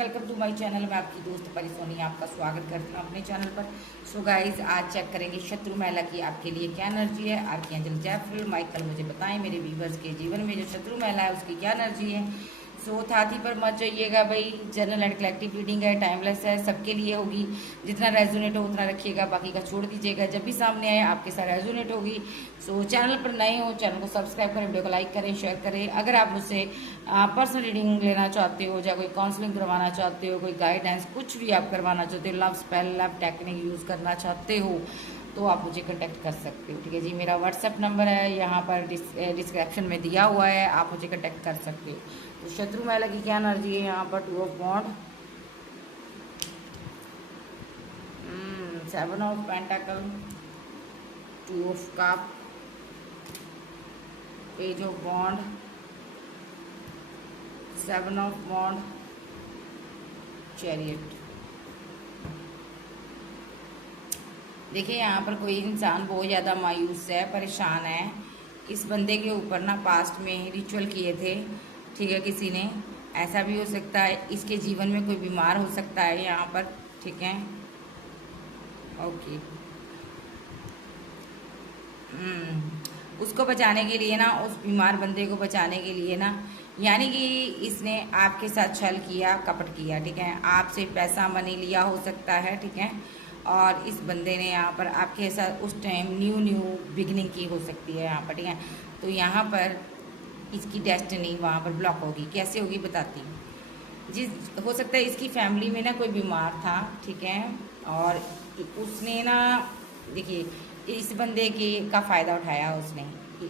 Welcome to my channel. मैं आपकी दोस्त परी सोनी आपका स्वागत करती हूँ अपने चैनल पर। सो गाइज, आज चेक करेंगे शत्रु महिला की आपके लिए क्या एनर्जी है। आर्कएंजल जैफ्रिल माइकल मुझे बताएं मेरे व्यूवर्स के जीवन में जो शत्रु महिला है उसकी क्या एनर्जी है। सो थाती पर मत जाइएगा भाई, जनरल एंड कलेक्टिव रीडिंग है, टाइमलेस है, सबके लिए होगी। जितना रेजोनेट हो उतना रखिएगा, बाकी का छोड़ दीजिएगा। जब भी सामने आए आपके साथ रेजोनेट होगी। सो चैनल पर नए हो, चैनल को सब्सक्राइब करें, वीडियो को लाइक करें, शेयर करें। अगर आप मुझसे पर्सनल रीडिंग लेना चाहते हो या कोई काउंसलिंग करवाना चाहते हो, कोई गाइडेंस कुछ भी आप करवाना चाहते हो, love spell love technique use करना चाहते हो तो आप मुझे कांटेक्ट कर सकते हो। ठीक है जी, मेरा व्हाट्सएप नंबर है यहाँ पर डिस्क्रिप्शन में दिया हुआ है, आप मुझे कांटेक्ट कर सकते हो। तो शत्रु महिला की क्या एनर्जी है यहाँ पर। 2 of wand, 7 of pentacle, 2 of cup, page of wand, 7 of wand, chariot. देखिए यहाँ पर कोई इंसान बहुत ज़्यादा मायूस है, परेशान है। इस बंदे के ऊपर ना पास्ट में रिचुअल किए थे, ठीक है, किसी ने। ऐसा भी हो सकता है इसके जीवन में कोई बीमार हो सकता है यहाँ पर, ठीक है। ओके, उसको बचाने के लिए ना, उस बीमार बंदे को बचाने के लिए ना, यानी कि इसने आपके साथ छल किया, कपट किया, ठीक है। आपसे पैसा मनी लिया हो सकता है, ठीक है। और इस बंदे ने यहाँ पर आपके साथ उस टाइम न्यू बिगनिंग की हो सकती है यहाँ पर, ठीक है। तो यहाँ पर इसकी डेस्टिनी वहाँ पर ब्लॉक होगी। कैसे होगी बताती हूँ। जिस हो सकता है इसकी फैमिली में ना कोई बीमार था, ठीक है। और उसने ना, देखिए, इस बंदे के का फ़ायदा उठाया उसने।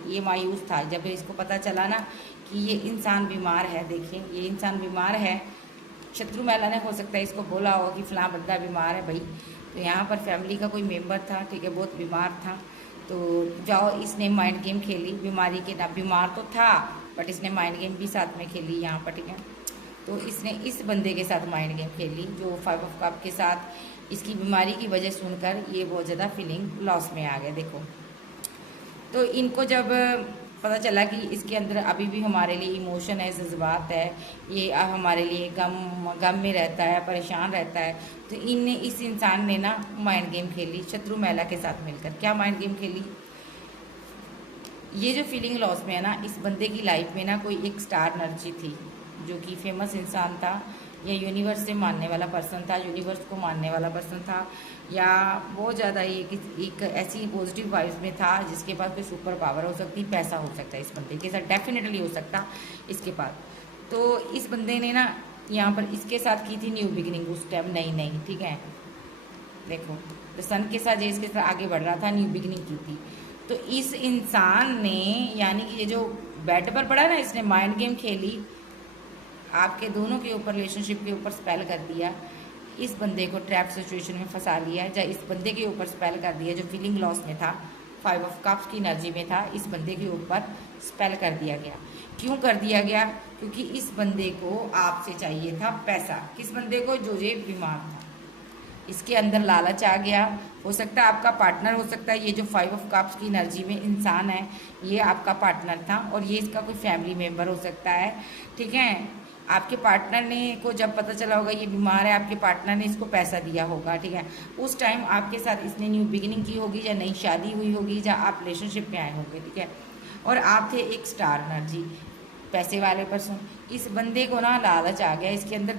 ये मायूस था जब इसको पता चला ना कि ये इंसान बीमार है। देखिए, ये इंसान बीमार है। शत्रु महिला ने हो सकता है इसको बोला होगा कि फ़लाँ बंदा बीमार है भाई। तो यहाँ पर फैमिली का कोई मेंबर था, ठीक है, बहुत बीमार था। तो जाओ, इसने माइंड गेम खेली बीमारी के ना। बीमार तो था बट इसने माइंड गेम भी साथ में खेली यहाँ पर, ठीक है। तो इसने इस बंदे के साथ माइंड गेम खेली जो 5 ऑफ कप के साथ इसकी बीमारी की वजह सुनकर ये बहुत ज़्यादा फीलिंग लॉस में आ गया। देखो, तो इनको जब पता चला कि इसके अंदर अभी भी हमारे लिए इमोशन है, जज्बात है, ये हमारे लिए गम में रहता है, परेशान रहता है, तो इस इंसान ने ना माइंड गेम खेली शत्रु महिला के साथ मिलकर। क्या माइंड गेम खेली। ये जो फीलिंग लॉस में है ना, इस बंदे की लाइफ में ना कोई एक स्टार एनर्जी थी जो कि फेमस इंसान था, या यूनिवर्स से मानने वाला पर्सन था, यूनिवर्स को मानने वाला पर्सन था, या बहुत ज़्यादा ये एक ऐसी पॉजिटिव वाइब्स में था जिसके पास कोई सुपर पावर हो सकती, पैसा हो सकता है इस बंदे के साथ, डेफिनेटली हो सकता इसके पास। तो इस बंदे ने ना यहाँ पर इसके साथ की थी न्यू बिगिनिंग उस टाइम, नई, ठीक है। देखो, तो सन के साथ इसके साथ आगे बढ़ रहा था, न्यू बिगिनिंग की थी। तो इस इंसान ने, यानी कि ये जो बेड पर पड़ा ना, इसने माइंड गेम खेली, आपके दोनों के ऊपर, रिलेशनशिप के ऊपर स्पेल कर दिया। इस बंदे को ट्रैप सिचुएशन में फंसा लिया, या इस बंदे के ऊपर स्पेल कर दिया जो फीलिंग लॉस में था, 5 ऑफ कप्स की एनर्जी में था। इस बंदे के ऊपर स्पेल कर दिया गया। क्यों कर दिया गया। क्योंकि इस बंदे को आपसे चाहिए था पैसा। किस बंदे को, जो ये बीमार था। इसके अंदर लालच आ गया। हो सकता है आपका पार्टनर हो सकता है, ये जो 5 ऑफ कप्स की एनर्जी में इंसान है ये आपका पार्टनर था, और ये इसका कोई फैमिली मेम्बर हो सकता है, ठीक है। आपके पार्टनर ने को जब पता चला होगा ये बीमार है, आपके पार्टनर ने इसको पैसा दिया होगा, ठीक है। उस टाइम आपके साथ इसने न्यू बिगिनिंग की होगी, या नई शादी हुई होगी, या आप रिलेशनशिप में आए होंगे, ठीक है। और आप थे एक स्टार एनर्जी, पैसे वाले पर्सन। इस बंदे को ना लालच आ गया, इसके अंदर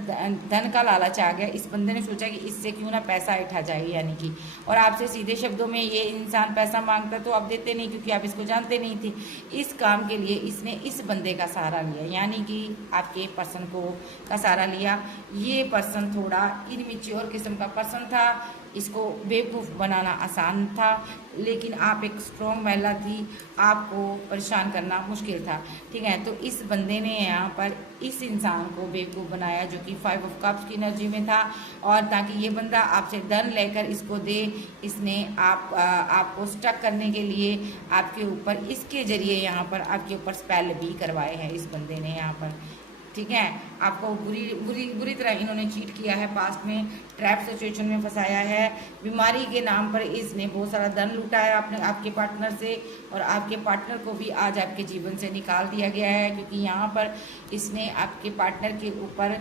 धन का लालच आ गया। इस बंदे ने सोचा कि इससे क्यों ना पैसा इठा जाए, यानी कि, और आपसे सीधे शब्दों में ये इंसान पैसा मांगता तो आप देते नहीं, क्योंकि आप इसको जानते नहीं थे। इस काम के लिए इसने इस बंदे का सहारा लिया, यानी कि आपके पर्सन को का सहारा लिया। ये पर्सन थोड़ा इनमेच्योर किस्म का पर्सन था, इसको बेवकूफ़ बनाना आसान था, लेकिन आप एक स्ट्रॉन्ग महिला थी, आपको परेशान करना मुश्किल था, ठीक है। तो इस बंदे ने यहाँ पर इस इंसान को बेवकूफ़ बनाया जो कि 5 ऑफ कप्स की एनर्जी में था, और ताकि ये बंदा आपसे धन लेकर इसको दे। इसने आपको स्टक करने के लिए आपके ऊपर इसके ज़रिए यहाँ पर आपके ऊपर स्पेल भी करवाए हैं इस बंदे ने यहाँ पर, ठीक है। आपको बुरी तरह इन्होंने चीट किया है, पास्ट में ट्रैप सिचुएशन में फंसाया है। बीमारी के नाम पर इसने बहुत सारा धन लूटा है आपके पार्टनर से, और आपके पार्टनर को भी आज आपके जीवन से निकाल दिया गया है, क्योंकि यहाँ पर इसने आपके पार्टनर के ऊपर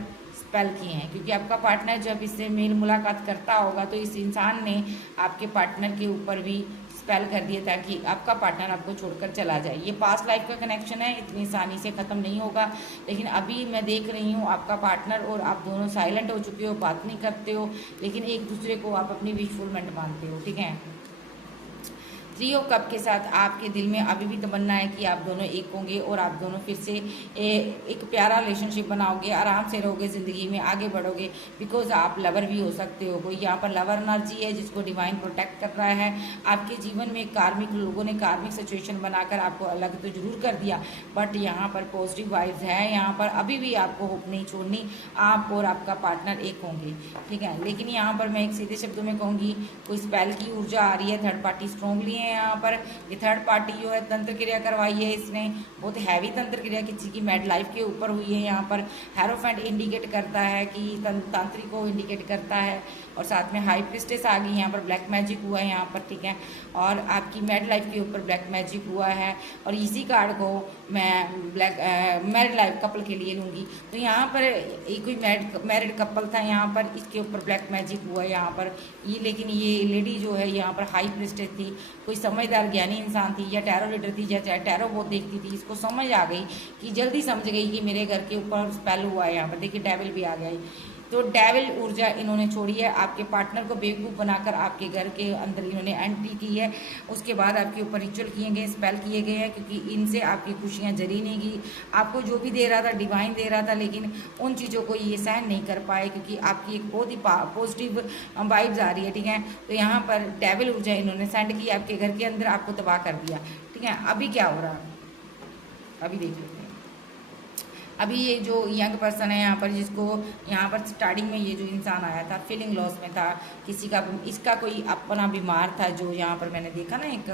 स्पेल किए हैं, क्योंकि आपका पार्टनर जब इससे मेल मुलाकात करता होगा तो इस इंसान ने आपके पार्टनर के ऊपर भी स्पेल कर दिया ताकि आपका पार्टनर आपको छोड़कर चला जाए। ये पास्ट लाइफ का कनेक्शन है, इतनी आसानी से ख़त्म नहीं होगा। लेकिन अभी मैं देख रही हूँ आपका पार्टनर और आप दोनों साइलेंट हो चुके हो, बात नहीं करते हो, लेकिन एक दूसरे को आप अपनी विशफुलमेंट मानते हो, ठीक है। 3 ऑफ कप के साथ आपके दिल में अभी भी तमन्ना है कि आप दोनों एक होंगे और आप दोनों फिर से एक प्यारा रिलेशनशिप बनाओगे, आराम से रहोगे, ज़िंदगी में आगे बढ़ोगे। बिकॉज आप लवर भी हो सकते हो, कोई यहाँ पर लवर एनर्जी है जिसको डिवाइन प्रोटेक्ट कर रहा है। आपके जीवन में कार्मिक लोगों ने कार्मिक सिचुएशन बनाकर आपको अलग तो जरूर कर दिया, बट यहाँ पर पॉजिटिव वाइब्स है, यहाँ पर अभी भी आपको होप नहीं छोड़नी, आप और आपका पार्टनर एक होंगे, ठीक है। लेकिन यहाँ पर मैं एक सीधे शब्दों में कहूँगी, कोई स्पेल की ऊर्जा आ रही है, थर्ड पार्टी स्ट्रॉन्गली है यहाँ पर। ये थर्ड पार्टी जो है तंत्र क्रिया करवाई है इसने, बहुत हैवी तंत्र क्रिया किसी की मैड लाइफ के ऊपर हुई है। यहाँ पर हेरोफेंट इंडिकेट करता है कि तांत्रिक को इंडिकेट करता है, और साथ में हाई प्रिस्टेस आ गई, यहाँ पर ब्लैक मैजिक हुआ है यहाँ पर, ठीक है। और आपकी मैड लाइफ के ऊपर ब्लैक मैजिक हुआ है, और इसी कार्ड को मैं ब्लैक मैरिड लाइफ कपल के लिए लूँगी। तो यहाँ पर एक कोई मैरिड कपल था, यहाँ पर इसके ऊपर ब्लैक मैजिक हुआ है यहाँ पर ये। लेकिन ये लेडी जो है यहाँ पर हाई प्रिस्टेस थी, कोई समझदार ज्ञानी इंसान थी, या टैरो लीडर थी, या टैरो बहुत देखती थी। इसको समझ आ गई कि जल्दी समझ गई कि मेरे घर के ऊपर स्पेल हुआ है। यहाँ पर देखिए डेविल भी आ गया है, तो डेविल ऊर्जा इन्होंने छोड़ी है, आपके पार्टनर को बेवकूफ़ बनाकर आपके घर के अंदर इन्होंने एंट्री की है। उसके बाद आपके ऊपर रिचुअल किए गए, स्पेल किए गए हैं, क्योंकि इनसे आपकी खुशियां जरी नहीं की। आपको जो भी दे रहा था डिवाइन दे रहा था, लेकिन उन चीज़ों को ये सहन नहीं कर पाए, क्योंकि आपकी एक बहुत ही पॉजिटिव वाइब्स आ रही है, ठीक है। तो यहाँ पर डेविल ऊर्जा इन्होंने सेंड की आपके घर के अंदर, आपको तबाह कर दिया, ठीक है। अभी क्या हो रहा है अभी देख लेते हैं। अभी ये जो यंग पर्सन है यहाँ पर, जिसको यहाँ पर स्टार्टिंग में ये जो इंसान आया था फीलिंग लॉस में था, किसी का इसका कोई अपना बीमार था, जो यहाँ पर मैंने देखा ना, एक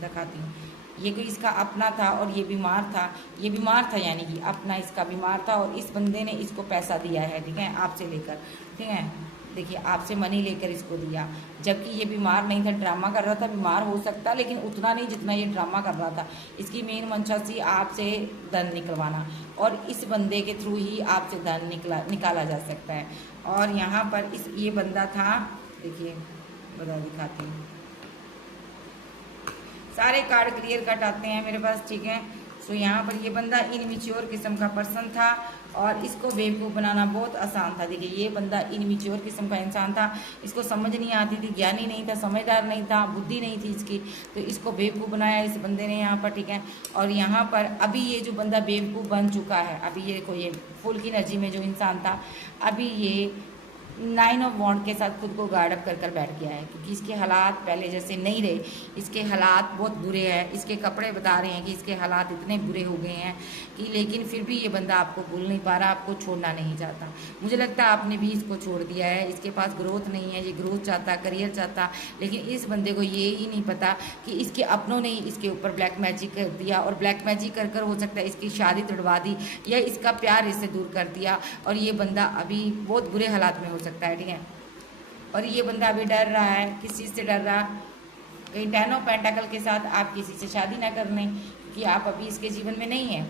दिखाती हूँ, ये कोई इसका अपना था और ये बीमार था, ये बीमार था यानी कि अपना इसका बीमार था, और इस बंदे ने इसको पैसा दिया है, ठीक है, आपसे लेकर, ठीक है। देखिए आपसे मनी लेकर इसको दिया, जबकि ये बीमार नहीं था, ड्रामा कर रहा था। बीमार हो सकता लेकिन उतना नहीं जितना ये ड्रामा कर रहा था। इसकी मेन मंशा थी आपसे धन निकलवाना, और इस बंदे के थ्रू ही आपसे धन निकाला जा सकता है। और यहाँ पर ये बंदा था, देखिए बता दिखाती हूँ, सारे कार्ड क्लियर कट आते हैं मेरे पास, ठीक है। सो यहाँ पर ये बंदा इनमिच्योर किस्म का पर्सन था, और इसको बेवकूफ़ बनाना बहुत आसान था। देखिए ये बंदा इनमिच्योर किस्म का इंसान था, इसको समझ नहीं आती थी, ज्ञानी नहीं था, समझदार नहीं था, बुद्धि नहीं थी इसकी, तो इसको बेवकूफ़ बनाया इस बंदे ने यहाँ पर, ठीक है। और यहाँ पर अभी ये जो बंदा बेवकूफ़ बन चुका है, अभी ये कोई फुल की एनर्जी में जो इंसान था, अभी ये 9 ऑफ वॉन्ड के साथ खुद को गार्ड अप कर बैठ गया है, क्योंकि इसके हालात पहले जैसे नहीं रहे, इसके हालात बहुत बुरे हैं। इसके कपड़े बता रहे हैं कि इसके हालात इतने बुरे हो गए हैं कि, लेकिन फिर भी ये बंदा आपको भूल नहीं पा रहा, आपको छोड़ना नहीं चाहता। मुझे लगता है आपने भी इसको छोड़ दिया है, इसके पास ग्रोथ नहीं है, ये ग्रोथ चाहता, करियर चाहता, लेकिन इस बंदे को ये ही नहीं पता कि इसके अपनों ने ही इसके ऊपर ब्लैक मैजिक कर दिया, और ब्लैक मैजिक कर हो सकता है इसकी शादी तोड़वा दी, या इसका प्यार इससे दूर कर दिया, और ये बंदा अभी बहुत बुरे हालात में हो सकता है, ठीक है। और ये बंदा अभी डर रहा है, किस चीज़ से डर रहा, कहीं 10 ऑफ पेंटाकल के साथ आप किसी से शादी ना कर लें, क्योंकि आप अभी इसके जीवन में नहीं हैं।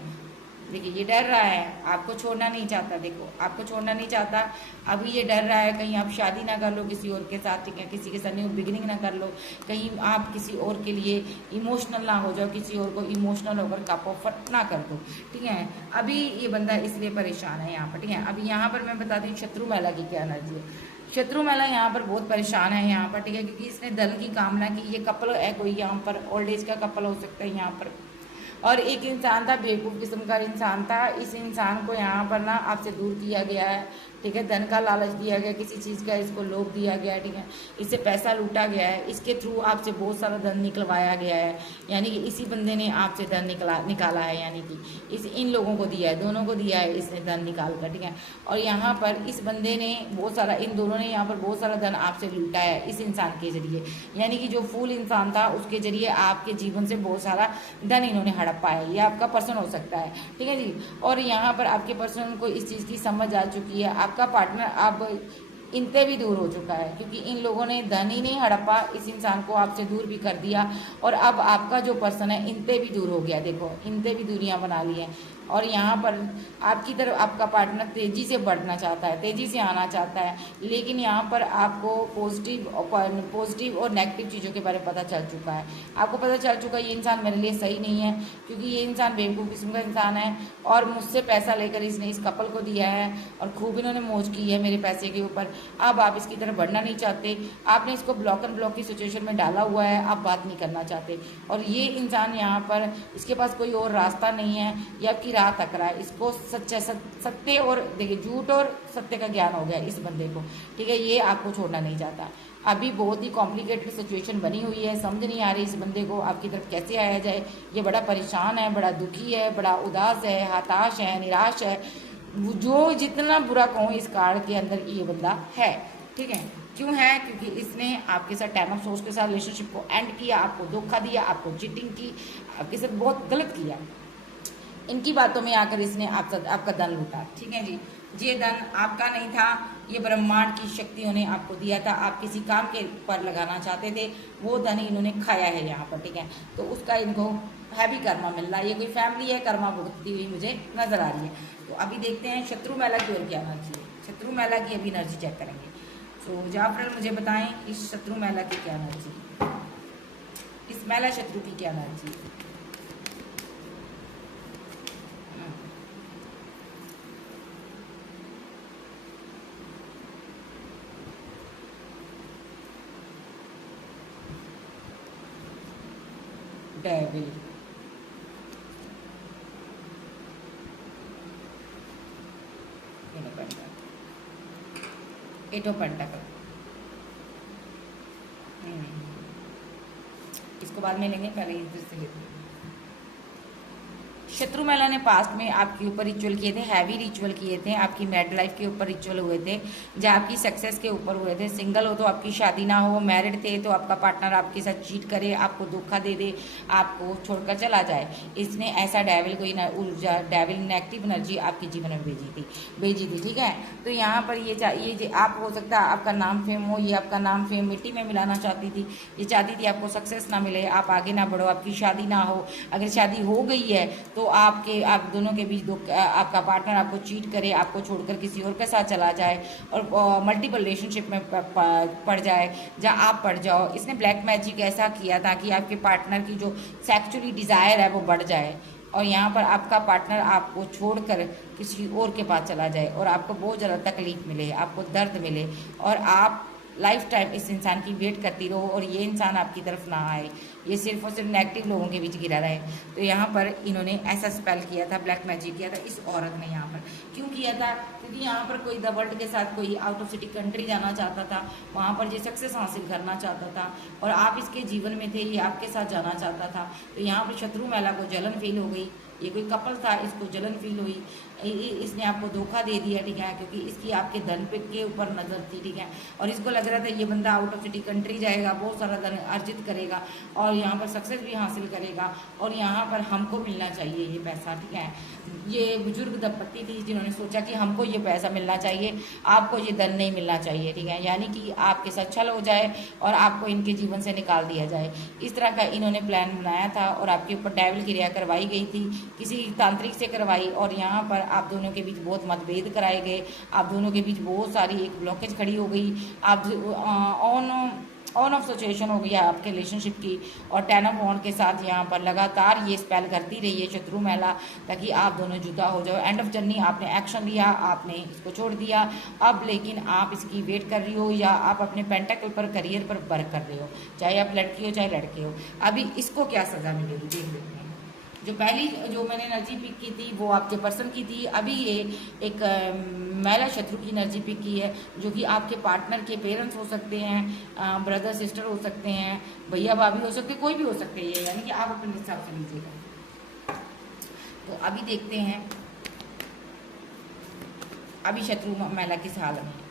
देखिए ये डर रहा है, आपको छोड़ना नहीं चाहता, देखो आपको छोड़ना नहीं चाहता, अभी ये डर रहा है कहीं आप शादी ना कर लो किसी और के साथ, ठीक है, किसी के साथ न्यू बिगिनिंग ना कर लो, कहीं आप किसी और के लिए इमोशनल ना हो जाओ, किसी और को इमोशनल होकर कप ऑफर ना कर दो, ठीक है। अभी ये बंदा इसलिए परेशान है यहाँ पर, ठीक है। अभी यहाँ पर मैं बता दूँ शत्रु महिला की क्या एनर्जी है। शत्रु महिला यहाँ पर बहुत परेशान है यहाँ पर, ठीक है, क्योंकि इसने धन की कामना की। ये कपल है कोई यहाँ पर, ओल्ड एज का कपल हो सकता है यहाँ पर, और एक इंसान था बेवकूफ़ किस्म का इंसान था। इस इंसान को यहाँ पर ना आपसे दूर किया गया है, ठीक है, धन का लालच दिया गया, किसी चीज़ का इसको लोभ दिया गया है, ठीक है, इससे पैसा लूटा गया है, इसके थ्रू आपसे बहुत सारा धन निकलवाया गया है, यानी कि इसी बंदे ने आपसे धन निकाला है, यानी कि इन लोगों को दिया है, दोनों को दिया है इसने धन निकाल कर, ठीक है। और यहाँ पर इस बंदे ने बहुत सारा, इन दोनों ने यहाँ पर बहुत सारा धन आपसे लूटा है इस इंसान के जरिए, यानी कि जो फूल इंसान था उसके जरिए आपके जीवन से बहुत सारा धन इन्होंने हड़प पाया। ये आपका पर्सन हो सकता है, ठीक है जी। और यहाँ पर आपके पर्सन को इस चीज़ की समझ आ चुकी है, आपका पार्टनर अब इनसे भी दूर हो चुका है, क्योंकि इन लोगों ने धन ही नहीं हड़पा, इस इंसान को आपसे दूर भी कर दिया, और अब आपका जो पर्सन है इनसे भी दूर हो गया। देखो इनसे भी दूरियां बना ली हैं, और यहाँ पर आपकी तरफ आपका पार्टनर तेज़ी से बढ़ना चाहता है, तेज़ी से आना चाहता है, लेकिन यहाँ पर आपको पॉजिटिव और नेगेटिव चीज़ों के बारे में पता चल चुका है। आपको पता चल चुका है ये इंसान मेरे लिए सही नहीं है, क्योंकि ये इंसान बेवकूफ़ किस्म का इंसान है और मुझसे पैसा लेकर इसने इस कपल को दिया है और खूब इन्होंने मौज की है मेरे पैसे के ऊपर। अब आप इसकी तरफ बढ़ना नहीं चाहते, आपने इसको ब्लॉक एंड ब्लॉक की सिचुएशन में डाला हुआ है, आप बात नहीं करना चाहते। और ये इंसान यहाँ पर इसके पास कोई और रास्ता नहीं है, ये आपकी राह तक रहा है। इसको सत्य और देखिए झूठ और सत्य का ज्ञान हो गया इस बंदे को, ठीक है। ये आपको छोड़ना नहीं चाहता। अभी बहुत ही कॉम्प्लिकेटेड सिचुएशन बनी हुई है, समझ नहीं आ रही इस बंदे को आपकी तरफ कैसे आया जाए। ये बड़ा परेशान है, बड़ा दुखी है, बड़ा उदास है, हताश है, निराश है, जो जितना बुरा कहूँ इस कार्ड के अंदर ये बंदा है, ठीक है। क्यों है? क्योंकि इसने आपके साथ टाइम ऑफ सोर्स के साथ रिलेशनशिप को एंड किया, आपको धोखा दिया, आपको चीटिंग की, आपके साथ बहुत गलत किया। इनकी बातों में आकर इसने आपका धन लूटा, ठीक है जी। ये धन आपका नहीं था, ये ब्रह्मांड की शक्तियों ने आपको दिया था। आप किसी काम के पर लगाना चाहते थे, वो धन इन्होंने खाया है यहाँ पर, ठीक है। तो उसका इनको हैवी कर्मा मिल रहा है। ये कोई फैमिली है कर्मा भुगतती हुई मुझे नजर आ रही है। तो अभी देखते हैं शत्रु महिला की ओर क्या एनर्जी है। शत्रु महिला की अभी एनर्जी चेक करेंगे। तो जाफर मुझे बताएं इस शत्रु महिला की क्या एनर्जी, इस महिला शत्रु की क्या एनर्जी। डेविल, एट ऑफ पेंटाकल, इसको बाद में लेंगे, पहले इधर से लेते हैं। शत्रु महिला ने पास्ट में आपके ऊपर रिचुअल किए थे, हैवी रिचुअल किए थे, आपकी मैरिड लाइफ के ऊपर रिचुअल हुए थे, जहाँ आपकी सक्सेस के ऊपर हुए थे। सिंगल हो तो आपकी शादी ना हो, मैरिड थे तो आपका पार्टनर आपके साथ चीट करे, आपको धोखा दे दे, आपको छोड़कर चला जाए। इसने ऐसा डेविल कोई ऊर्जा, डेविल नेगेटिव एनर्जी आपके जीवन में भेजी थी, ठीक है। तो यहाँ पर ये आप हो सकता है आपका नाम फेम हो, ये आपका नाम फेम मिट्टी में मिलाना चाहती थी। ये चाहती थी आपको सक्सेस ना मिले, आप आगे ना बढ़ो, आपकी शादी ना हो। अगर शादी हो गई है तो आप दोनों के बीच आपका पार्टनर आपको चीट करे, आपको छोड़कर किसी और के साथ चला जाए और मल्टीपल रिलेशनशिप में पड़ जाए, जहाँ आप पड़ जाओ। इसने ब्लैक मैजिक ऐसा किया था कि आपके पार्टनर की जो सेक्सुअली डिज़ायर है वो बढ़ जाए और यहाँ पर आपका पार्टनर आपको छोड़कर किसी और के पास चला जाए और आपको बहुत ज़्यादा तकलीफ मिले, आपको दर्द मिले और आप लाइफ टाइम इस इंसान की वेट करती रहो और ये इंसान आपकी तरफ ना आए, ये सिर्फ और सिर्फ नेगेटिव लोगों के बीच गिरा रहे। तो यहाँ पर इन्होंने ऐसा स्पेल किया था, ब्लैक मैजिक किया था इस औरत ने। यहाँ पर क्यों किया था? क्योंकि यहाँ पर कोई द वर्ल्ड के साथ कोई आउट ऑफ सिटी कंट्री जाना चाहता था, वहाँ पर ये सक्सेस हासिल करना चाहता था और आप इसके जीवन में थे, ये आपके साथ जाना चाहता था। तो यहाँ पर शत्रु महिला को जलन फील हो गई, ये कोई कपल था, इसको जलन फील हुई, इसने आपको धोखा दे दिया, ठीक है, क्योंकि इसकी आपके धन पे के ऊपर नज़र थी, ठीक है। और इसको लग रहा था ये बंदा आउट ऑफ सिटी कंट्री जाएगा, बहुत सारा धन अर्जित करेगा और यहाँ पर सक्सेस भी हासिल करेगा और यहाँ पर हमको मिलना चाहिए ये पैसा, ठीक है। ये बुजुर्ग दंपत्ति थी जिन्होंने सोचा कि हमको ये पैसा मिलना चाहिए, आपको ये धन नहीं मिलना चाहिए, ठीक है। यानी कि आपके साथ छल हो जाए और आपको इनके जीवन से निकाल दिया जाए, इस तरह का इन्होंने प्लान बनाया था और आपके ऊपर डेविल क्रिया करवाई गई थी, किसी तांत्रिक से करवाई और यहाँ पर आप दोनों के बीच बहुत मतभेद कराए गए, आप दोनों के बीच बहुत सारी एक ब्लॉकेज खड़ी हो गई, आप ऑन ऑफ सिचुएशन हो गई आपके रिलेशनशिप की। और 10 ऑफ वॉन्ड के साथ यहाँ पर लगातार ये स्पेल करती रही है शत्रु महिला, ताकि आप दोनों जुदा हो जाओ। एंड ऑफ जर्नी आपने एक्शन लिया, आपने इसको छोड़ दिया, अब लेकिन आप इसकी वेट कर रही हो या आप अपने पेंटाकल पर करियर पर वर्क कर रहे हो, चाहे आप लड़की हो चाहे लड़के हो। अभी इसको क्या सज़ा मिलेगी देख लेते हैं। जो पहली जो मैंने एनर्जी पिक की थी वो आपके पर्सन की थी, अभी ये एक महिला शत्रु की एनर्जी पिक की है, जो कि आपके पार्टनर के पेरेंट्स हो सकते हैं, ब्रदर सिस्टर हो सकते हैं, भैया भाभी हो सकते हैं, कोई भी हो सकते हैं, यानी कि आप अपने हिसाब से लीजिएगा। तो अभी देखते हैं अभी शत्रु महिला किस हाल में है।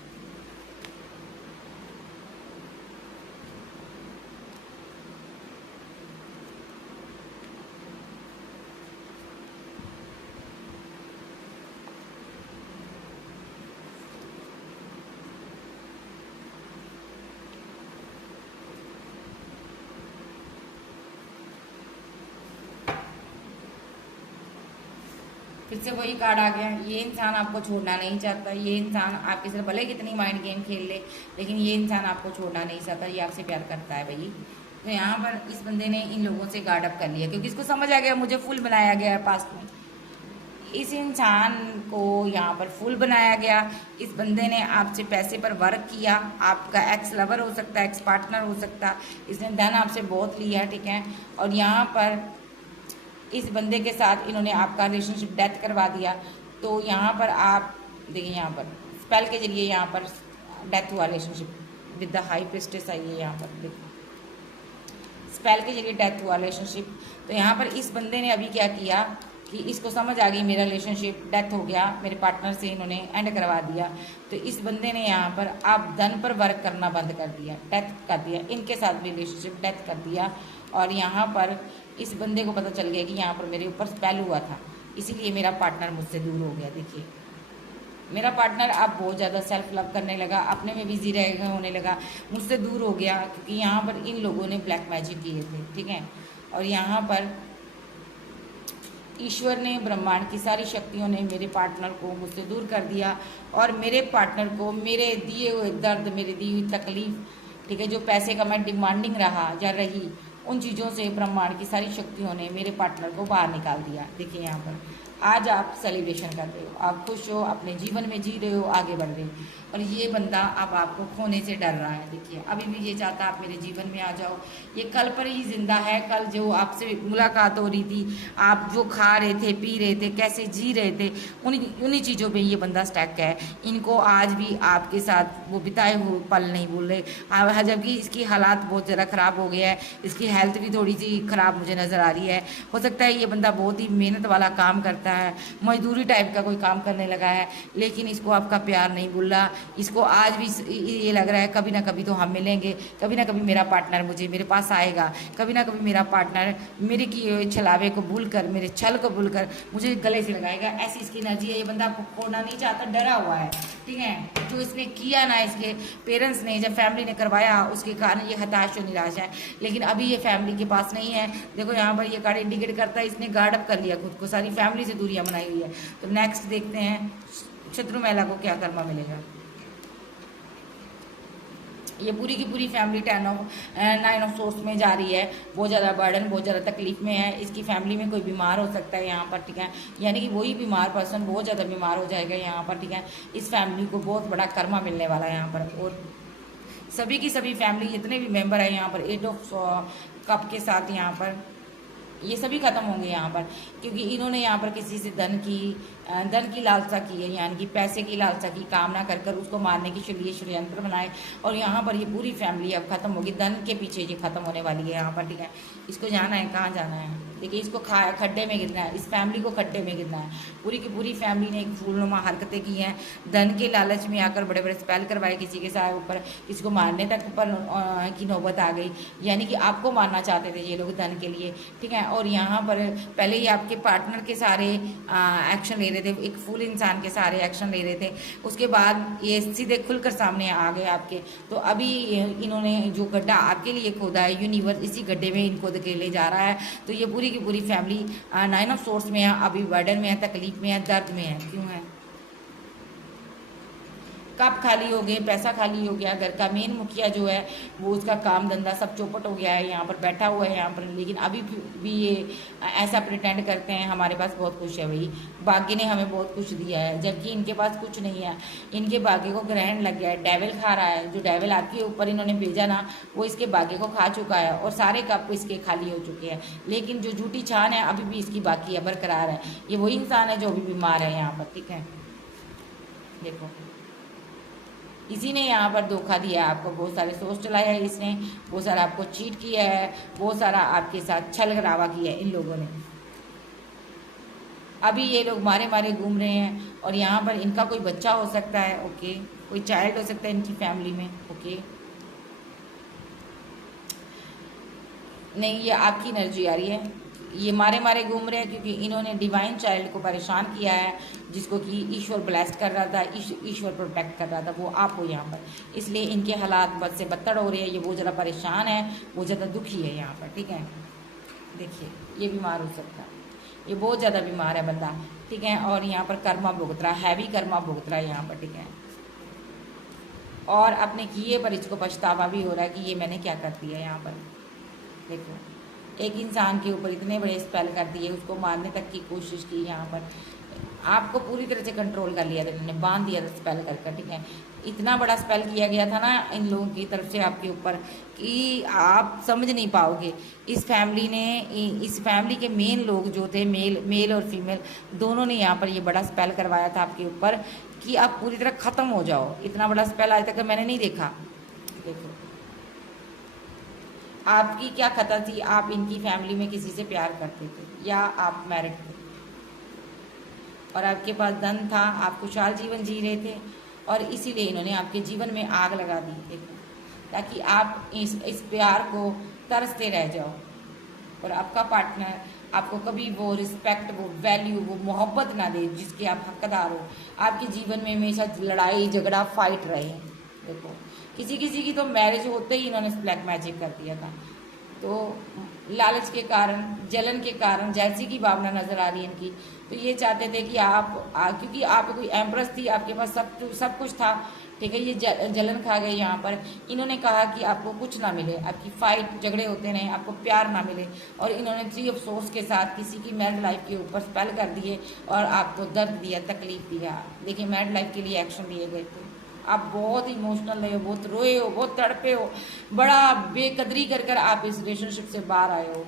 फिर फिर से वही कार्ड आ गया। ये इंसान आपको छोड़ना नहीं चाहता, ये इंसान आपके साथ भले कितनी माइंड गेम खेल ले, लेकिन ये इंसान आपको छोड़ना नहीं चाहता, ये आपसे प्यार करता है भाई। तो यहाँ पर इस बंदे ने इन लोगों से गार्ड अप कर लिया, क्योंकि इसको समझ आ गया मुझे फुल बनाया गया है पास्ट में। इस इंसान को यहाँ पर फुल बनाया गया। इस बंदे ने आपसे पैसे पर वर्क किया। आपका एक्स लवर हो सकता है, एक्स पार्टनर हो सकता है। इसने धन आपसे बहुत लिया, ठीक है। और यहाँ पर इस बंदे के साथ इन्होंने आपका रिलेशनशिप डेथ करवा दिया। तो यहाँ पर आप देखिए, यहाँ पर स्पेल के जरिए यहाँ पर डेथ हुआ relationship with the high priestess आई है। यहाँ पर देखिए स्पेल के जरिए डेथ हुआ रिलेशनशिप। तो यहाँ पर इस बंदे ने अभी क्या किया कि इसको समझ आ गई मेरा रिलेशनशिप डेथ हो गया, मेरे पार्टनर से इन्होंने एंड करवा दिया। तो इस बंदे ने यहाँ पर आप धन पर वर्क करना बंद कर दिया, डेथ कर दिया, इनके साथ भी रिलेशनशिप डेथ कर दिया। और यहाँ पर इस बंदे को पता चल गया कि यहाँ पर मेरे ऊपर स्पेल हुआ था, इसीलिए मेरा पार्टनर मुझसे दूर हो गया। देखिए मेरा पार्टनर अब बहुत ज़्यादा सेल्फ लव करने लगा, अपने में बिजी होने लगा, मुझसे दूर हो गया, क्योंकि यहाँ पर इन लोगों ने ब्लैक मैजिक किए थे, ठीक है। और यहाँ पर ईश्वर ने, ब्रह्मांड की सारी शक्तियों ने मेरे पार्टनर को मुझसे दूर कर दिया। और मेरे पार्टनर को मेरे दिए हुए दर्द, मेरी दी हुई तकलीफ, ठीक है, जो पैसे का मैं डिमांडिंग रहा या रही, उन चीज़ों से ब्रह्मांड की सारी शक्तियों ने मेरे पार्टनर को बाहर निकाल दिया। देखिए यहाँ पर आज आप सेलिब्रेशन कर रहे हो, आप खुश हो, अपने जीवन में जी रहे हो, आगे बढ़ रहे हो। और ये बंदा अब आपको खोने से डर रहा है। देखिए अभी भी ये चाहता आप मेरे जीवन में आ जाओ। ये कल पर ही जिंदा है। कल जो आपसे मुलाकात हो रही थी, आप जो खा रहे थे, पी रहे थे, कैसे जी रहे थे, उन्हीं चीज़ों पे ये बंदा स्टक है। इनको आज भी आपके साथ वो बिताए हुए पल नहीं भूल रहे, जबकि इसकी हालात बहुत ज़्यादा ख़राब हो गया है। इसकी हेल्थ भी थोड़ी सी ख़राब मुझे नज़र आ रही है। हो सकता है ये बंदा बहुत ही मेहनत वाला काम करता है, मजदूरी टाइप का कोई काम करने लगा है, लेकिन इसको आपका प्यार नहीं भूल रहा। इसको आज भी ये लग रहा है कभी ना कभी तो हम मिलेंगे, कभी ना कभी मेरा पार्टनर मेरे पास आएगा, कभी ना कभी मेरा पार्टनर मेरे की छलावे को भूल कर, मेरे छल को भूल कर मुझे गले से लगाएगा। ऐसी इसकी एनर्जी है। ये बंदा आपको खोना नहीं चाहता, डरा हुआ है, ठीक है। जो इसने किया ना, इसके पेरेंट्स ने, जब फैमिली ने करवाया, उसके कारण ये हताश और निराश है। लेकिन अभी ये फैमिली के पास नहीं है। देखो यहाँ पर ये कार्ड इंडिकेट करता है इसने गार्ड अप कर लिया खुद को, सारी फैमिली से दूरियां बनाई हुई है। तो नेक्स्ट देखते हैं शत्रु महिला को क्या कर्मा मिलेगा। ये पूरी की पूरी फैमिली 9 ऑफ सोर्स में जा रही है। बहुत ज़्यादा बर्डन, बहुत ज़्यादा तकलीफ में है। इसकी फैमिली में कोई बीमार हो सकता है यहाँ पर, ठीक है, यानी कि वही बीमार पर्सन बहुत ज़्यादा बीमार हो जाएगा यहाँ पर, ठीक है। इस फैमिली को बहुत बड़ा कर्मा मिलने वाला है यहाँ पर। और सभी की सभी फैमिली जितने भी मेंबर हैं यहाँ पर 8 ऑफ कप के साथ यहाँ पर ये सभी खत्म होंगे यहाँ पर, क्योंकि इन्होंने यहाँ पर किसी से धन की लालसा की है, यानी कि पैसे की लालसा की कामना कर कर उसको मारने के लिए षड्यंत्र बनाए। और यहाँ पर ये पूरी फैमिली अब खत्म होगी, धन के पीछे ये खत्म होने वाली है यहाँ पर, ठीक है। इसको जाना है, कहाँ जाना है, देखिए इसको खड्डे में गिरना है, इस फैमिली को खड्डे में गिरना है। पूरी की पूरी फैमिली ने एक फूलनुमा हरकतें की हैं, धन के लालच में आकर बड़े बड़े स्पेल करवाए किसी के साथ ऊपर, किसी को मारने तक पर की नौबत आ गई, यानी कि आपको मारना चाहते थे ये लोग धन के लिए, ठीक है। और यहाँ पर पहले ही आपके पार्टनर के सारे एक्शन ले रहे थे, एक फुल इंसान के सारे एक्शन ले रहे थे, उसके बाद ये सीधे खुलकर सामने आ गए आपके। तो अभी इन्होंने जो गड्ढा आपके लिए खोदा है, यूनिवर्स इसी गड्ढे में इनको धकेले जा रहा है। तो ये पूरी की पूरी फैमिली 9 ऑफ सोर्स में है, अभी बर्डन में है, तकलीफ में है, दर्द में है। क्यों है? कप खाली हो गए, पैसा खाली हो गया, घर का मेन मुखिया जो है वो उसका काम धंधा सब चौपट हो गया है, यहाँ पर बैठा हुआ है यहाँ पर। लेकिन अभी भी ये ऐसा प्रिटेंड करते हैं हमारे पास बहुत कुछ है, भाई भाग्य ने हमें बहुत कुछ दिया है, जबकि इनके पास कुछ नहीं है। इनके भाग्य को ग्रहण लग गया है, डेविल खा रहा है। जो डेविल आपके ऊपर इन्होंने भेजा ना, वो इसके भाग्य को खा चुका है और सारे कप इसके खाली हो चुके हैं। लेकिन जो झूठी छान है अभी भी इसकी बाकी है, बरकरार है। ये वही इंसान है जो अभी बीमार है यहाँ पर, ठीक है। देखो इसी ने यहाँ पर धोखा दिया है आपको, बहुत सारे सोच चलाया है इसने, बहुत सारा आपको चीट किया है, बहुत सारा आपके साथ छल करावा किया है इन लोगों ने। अभी ये लोग मारे मारे घूम रहे हैं और यहाँ पर इनका कोई बच्चा हो सकता है, ओके, कोई चाइल्ड हो सकता है इनकी फैमिली में, ओके। नहीं, ये आपकी एनर्जी आ रही है, ये मारे मारे घूम रहे हैं क्योंकि इन्होंने डिवाइन चाइल्ड को परेशान किया है, जिसको कि ईश्वर ब्लेस्ड कर रहा था, ईश्वर प्रोटेक्ट कर रहा था, वो आप हो यहाँ पर। इसलिए इनके हालात बद से बदतर हो रहे हैं, ये बहुत ज़्यादा परेशान है, बहुत ज़्यादा दुखी है यहाँ पर, ठीक है। देखिए ये बीमार हो सकता है, ये बहुत ज़्यादा बीमार है बंदा, ठीक है। और यहाँ पर कर्मा भुगत रहा है, हैवी कर्मा भुगत रहा है यहाँ पर, ठीक है। और अपने किए पर इसको पछतावा भी हो रहा है कि ये मैंने क्या कर दिया। यहाँ पर देखो, एक इंसान के ऊपर इतने बड़े स्पेल कर दिए, उसको मारने तक की कोशिश की। यहाँ पर आपको पूरी तरह से कंट्रोल कर लिया था इन्होंने, बांध दिया था स्पेल कर, ठीक है। इतना बड़ा स्पेल किया गया था ना इन लोगों की तरफ से आपके ऊपर कि आप समझ नहीं पाओगे। इस फैमिली ने, इस फैमिली के मेन लोग जो थे, मेल और फीमेल दोनों ने यहाँ पर ये बड़ा स्पेल करवाया था आपके ऊपर कि आप पूरी तरह ख़त्म हो जाओ। इतना बड़ा स्पेल आज तक मैंने नहीं देखा। देखो आपकी क्या खता थी, आप इनकी फैमिली में किसी से प्यार करते थे या आप मैरिड थे और आपके पास धन था, आप खुशहाल जीवन जी रहे थे और इसीलिए इन्होंने आपके जीवन में आग लगा दी। देखो, ताकि आप इस प्यार को तरसते रह जाओ और आपका पार्टनर आपको कभी वो रिस्पेक्ट, वो वैल्यू, वो मोहब्बत ना दे जिसके आप हकदार हो। आपके जीवन में हमेशा लड़ाई झगड़ा फाइट रहे। देखो किसी किसी की तो मैरिज होते ही इन्होंने ब्लैक मैजिक कर दिया था। तो लालच के कारण, जलन के कारण, जैसी की भावना नजर आ रही है इनकी, तो ये चाहते थे कि क्योंकि आप कोई एम्प्रेस थी, आपके पास सब कुछ था, ठीक है। ये जलन खा गए यहाँ पर। इन्होंने कहा कि आपको कुछ ना मिले, आपकी फाइट झगड़े होते रहे, आपको प्यार ना मिले और इन्होंने फ्री अफसोस के साथ किसी की मैरिड लाइफ के ऊपर स्पेल कर दिए और आपको दर्द दिया, तकलीफ दिया। देखिए मैरिड लाइफ के लिए एक्शन लिए गए थे। आप बहुत इमोशनल रहे हो, बहुत रोए हो, बहुत तड़पे हो, बड़ा बेकदरी कर आप इस रिलेशनशिप से बाहर आए हो।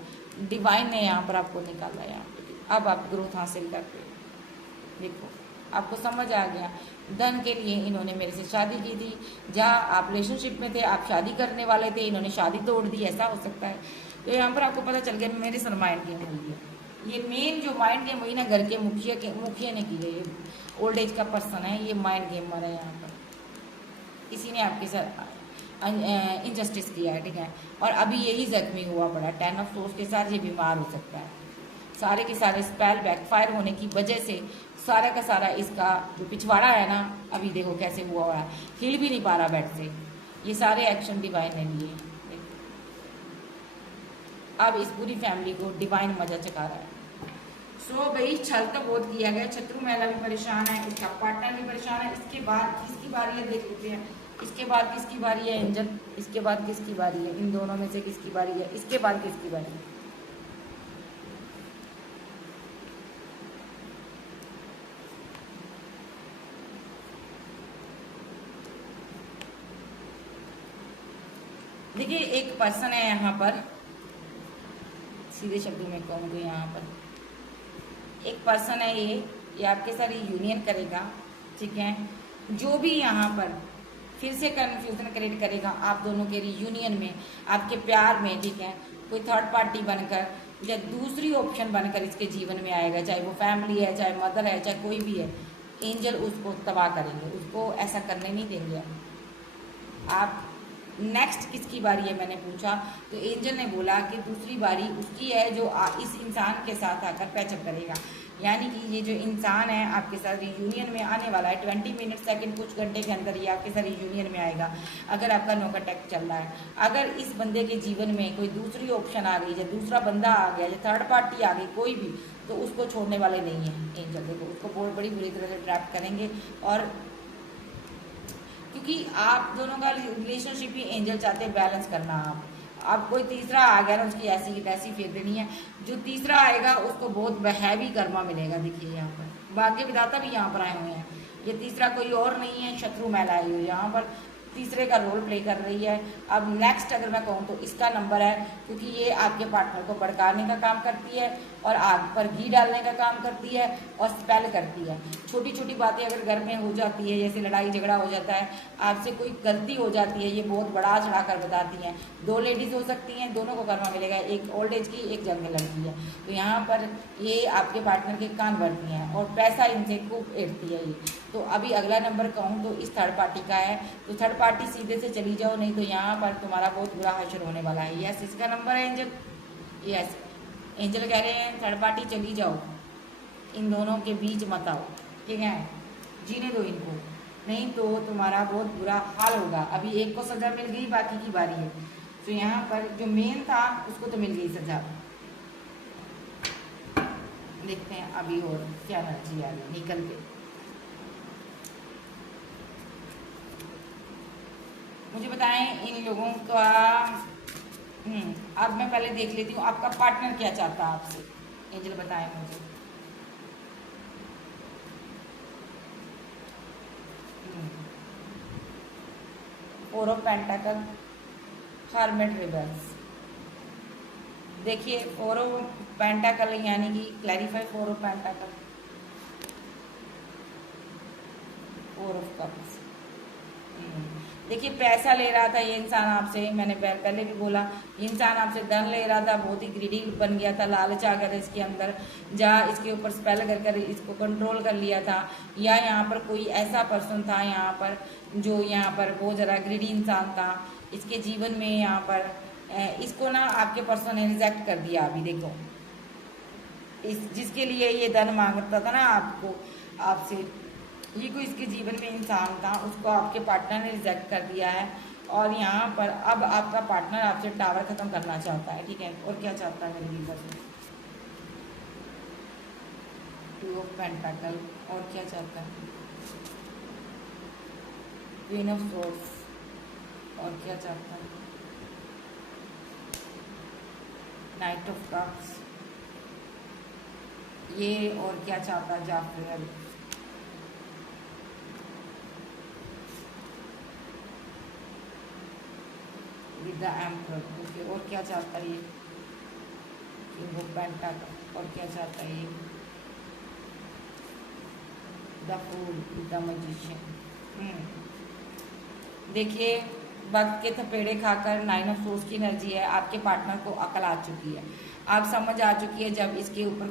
डिवाइन ने यहाँ पर आपको निकाला। यहाँ पर अब आप ग्रोथ हासिल करते हो। देखो आपको समझ आ गया, धन के लिए इन्होंने मेरे से शादी की थी। जहाँ आप रिलेशनशिप में थे, आप शादी करने वाले थे, इन्होंने शादी तोड़ दी, ऐसा हो सकता है। तो यहाँ पर आपको पता चल गया मेरे सर माइंड गेम हुई है। ये मेन जो माइंड गेम हुई ना, घर के मुखिया ने की है। ये ओल्ड एज का पर्सन है, ये माइंड गेमर है। यहाँ पर इसी ने आपके साथ इनजस्टिस किया है, ठीक है। और अभी यही जख्मी हुआ पड़ा है, 10 ऑफ सोर्स के साथ ये बीमार हो सकता है। सारे के सारे स्पेल बैकफायर होने की वजह से सारा का सारा इसका जो पिछवाड़ा है ना, अभी देखो कैसे हुआ है, हिल भी नहीं पा रहा बेड से। ये सारे एक्शन डिवाइन ने लिए। अब इस पूरी फैमिली को डिवाइन मजा चखा रहा है। सो भाई छल तो बहुत किया गया, शत्रु महिला भी परेशान है, इसका पार्टनर भी परेशान है। इसके बाद किसकी बारी है देख लेते हैं। इसके बाद किसकी बारी है एंजल, इसके बाद किसकी बारी है, इन दोनों में से किसकी बारी है, इसके बाद किसकी बारी है। देखिए एक पर्सन है यहाँ पर, सीधे शब्दों में कहूँ तो यहाँ पर एक पर्सन है, ये आपके साथ यूनियन करेगा, ठीक है। जो भी यहाँ पर फिर से कन्फ्यूजन क्रिएट करेगा आप दोनों के रियूनियन में, आपके प्यार में, ठीक है। कोई थर्ड पार्टी बनकर या दूसरी ऑप्शन बनकर इसके जीवन में आएगा, चाहे वो फैमिली है, चाहे मदर है, चाहे कोई भी है। एंजल उसको तबाह करेंगे, उसको ऐसा करने नहीं देंगे। आप नेक्स्ट किसकी बारी है मैंने पूछा, तो एंजल ने बोला कि दूसरी बारी उसकी है जो इस इंसान के साथ आकर पैचअप करेगा। यानी कि ये जो इंसान है आपके साथ रियूनियन में आने वाला है, 20 मिनट सेकंड कुछ घंटे के अंदर ये आपके साथ रियूनियन में आएगा। अगर आपका नो कॉन्टैक्ट चल रहा है, अगर इस बंदे के जीवन में कोई दूसरी ऑप्शन आ गई, या दूसरा बंदा आ गया, या थर्ड पार्टी आ गई कोई भी, तो उसको छोड़ने वाले नहीं है एंजल। देखो उसको बहुत बड़ी बुरी तरह से ट्रैप करेंगे। और क्योंकि आप दोनों का रिलेशनशिप ही एंजल चाहते हैं बैलेंस करना। आप कोई तीसरा आ गया ना, उसकी ऐसी की तैसी फेर देनी है। जो तीसरा आएगा उसको बहुत हैवी कर्मा मिलेगा। देखिए यहाँ पर भाग्य विधाता भी यहाँ पर आए हुए हैं। ये तीसरा कोई और नहीं है, शत्रु महिला आई हुई यहाँ पर तीसरे का रोल प्ले कर रही है। अब नेक्स्ट अगर मैं कहूँ तो इसका नंबर है, क्योंकि ये आपके पार्टनर को भड़काने का काम करती है और आग पर घी डालने का काम करती है और स्पेल करती है। छोटी छोटी बातें अगर घर में हो जाती है, जैसे लड़ाई झगड़ा हो जाता है, आपसे कोई गलती हो जाती है, ये बहुत बढ़ा चढ़ा कर बताती हैं। 2 लेडीज हो सकती हैं, दोनों को कर्मा मिलेगा, एक ओल्ड एज की, एक जंग में लड़की है। तो यहाँ पर ये आपके पार्टनर के कान भरती हैं और पैसा इनसे खूब एड़ती है ये। तो अभी अगला नंबर कहूँ तो इस थर्ड पार्टी का है, तो थर्ड पार्टी सीधे से चली जाओ, नहीं तो यहाँ पर तुम्हारा बहुत बुरा हश्र होने वाला है। यस इसका नंबर है एंजल। यस एंजल कह रहे हैं थर्ड पार्टी चली जाओ, इन दोनों के बीच मत आओ, ठीक है, जीने दो इनको, नहीं तो तुम्हारा बहुत बुरा हाल होगा। अभी एक को सजा मिल गई, बाकी की बारी है। तो यहाँ पर जो मेन था उसको तो मिल गई सजा। देखते हैं अभी और क्या एनर्जी आ रही निकल के। मुझे बताएं इन लोगों का। अब मैं पहले देख लेती हूँ आपका पार्टनर क्या चाहता है आपसे। एंजल बताएं मुझे। Four of pentacle, hermit reverse. देखिए फोर ऑफ पेंटाकल यानी कि clarify four of pentacle, four of cups. देखिए पैसा ले रहा था ये इंसान आपसे, मैंने पहले भी बोला ये इंसान आपसे धन ले रहा था, बहुत ही ग्रीडी बन गया था, लालच आ गया था इसके अंदर, जहाँ इसके ऊपर स्पेल कर इसको कंट्रोल कर लिया था। या यहाँ पर कोई ऐसा पर्सन था यहाँ पर जो यहाँ पर बहुत ज़्यादा ग्रीडी इंसान था इसके जीवन में। यहाँ पर इसको ना आपके पर्सन ने रिजेक्ट कर दिया। अभी देखो इस जिसके लिए ये धन मांगता था ना आपको आपसे, ये कोई इसके जीवन में इंसान था, उसको आपके पार्टनर ने रिजेक्ट कर दिया है। और यहाँ पर अब आपका पार्टनर आपसे टावर खत्म करना चाहता है, ठीक है। और क्या चाहता है मेरे लीवर में? Two of pentacle. और क्या चाहता है? Queen of swords. और क्या चाहता है? Knight of cups. ये और क्या चाहता है जाफरियल? With the emperor. ओके, और क्या चाहता है ये? King of pentacle. और क्या चाहता है ये? The fool with the magician. देखिए वक्त के थपेड़े खाकर नाइन ऑफ सोर्स की एनर्जी है, आपके पार्टनर को अकल आ चुकी है, आप समझ आ चुकी है जब इसके ऊपर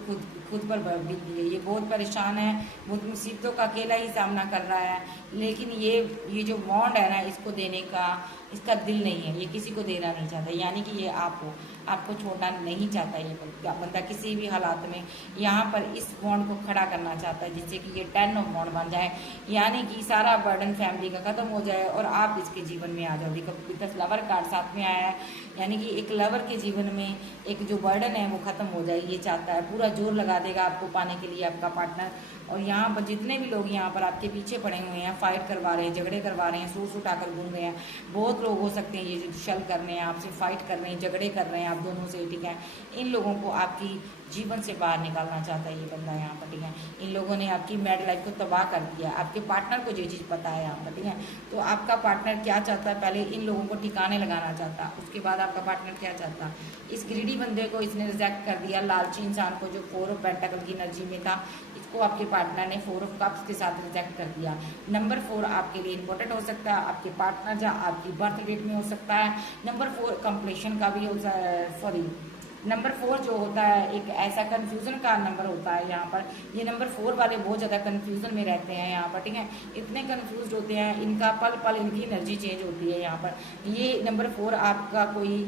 खुद पर बीती है। ये बहुत परेशान है, बहुत मुसीबतों का अकेला ही सामना कर रहा है, लेकिन ये जो बॉन्ड है ना इसको देने का इसका दिल नहीं है, ये किसी को देना नहीं चाहता। यानी कि ये आपको छोड़ना नहीं चाहता ये बंदा किसी भी हालात में। यहाँ पर इस बॉन्ड को खड़ा करना चाहता है जिससे कि ये 10 ऑफ बॉन्ड बन जाए, यानी कि सारा बर्डन फैमिली का खत्म हो जाए और आप इसके जीवन में आ जाओ। देखो बिकॉज लवर कार्ड साथ में आया है, यानी कि एक लवर के जीवन में एक जो बर्डन है वो खत्म हो जाए, ये चाहता है। पूरा जोर लगा देगा आपको पाने के लिए आपका पार्टनर। और यहाँ पर जितने भी लोग यहाँ पर आपके पीछे पड़े हुए हैं, फाइट करवा रहे हैं, झगड़े करवा रहे हैं, सूट उठाकर घूम रहे हैं, बहुत लोग हो सकते हैं ये जो छल कर रहे हैं, आपसे फाइट कर रहे हैं, झगड़े कर रहे हैं आप दोनों से, ठीक है। इन लोगों को आपकी जीवन से बाहर निकालना चाहता है ये बंदा यहाँ पर, ठीक है। इन लोगों ने आपकी मैरिड लाइफ को तबाह कर दिया, आपके पार्टनर को जो चीज़ पता है यहाँ पर, ठीक है। तो आपका पार्टनर क्या चाहता है? पहले इन लोगों को ठिकाने लगाना चाहता है, उसके बाद आपका पार्टनर क्या चाहता है? इस ग्रीडी बंदे को इसने रिजेक्ट कर दिया, लालची इंसान को जो फोर ऑफ पेंटाकल की एनर्जी में था, इसको आपके पार्टनर ने फोर ऑफ कप्स के साथ रिजेक्ट कर दिया। नंबर 4 आपके लिए इंपॉर्टेंट हो सकता है, आपके पार्टनर या आपकी बर्थ डेट में हो सकता है। नंबर 4 कंप्लीशन का भी होता है, सॉरी नंबर 4 जो होता है एक ऐसा कंफ्यूजन का नंबर होता है यहाँ पर। ये नंबर 4 वाले बहुत ज़्यादा कंफ्यूजन में रहते हैं यहाँ पर, ठीक है। इतने कंफ्यूज होते हैं, इनका पल पल इनकी एनर्जी चेंज होती है यहाँ पर। ये नंबर 4 आपका कोई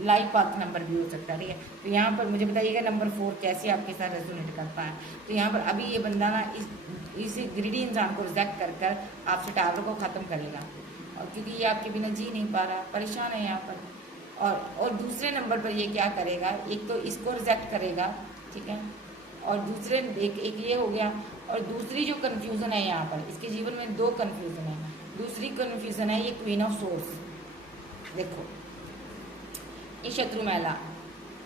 लाइफ पाथ नंबर भी हो सकता है, ठीक है। तो यहाँ पर मुझे बताइएगा नंबर 4 कैसे आपके साथ रेजोनेट करता है। तो यहाँ पर अभी ये बंदा ना इस ग्रीडी इंसान को रिजेक्ट कर आपसे टावर को ख़त्म करेगा, और क्योंकि ये आपके बिना जी नहीं पा रहा, परेशान है यहाँ पर। और दूसरे नंबर पर ये क्या करेगा? एक तो इसको रिजेक्ट करेगा, ठीक है, और दूसरे एक ये हो गया। और दूसरी जो कन्फ्यूज़न है यहाँ पर, इसके जीवन में 2 कन्फ्यूज़न है। दूसरी कन्फ्यूज़न है ये क्वीन ऑफ सोर्स। देखो ये शत्रु महिला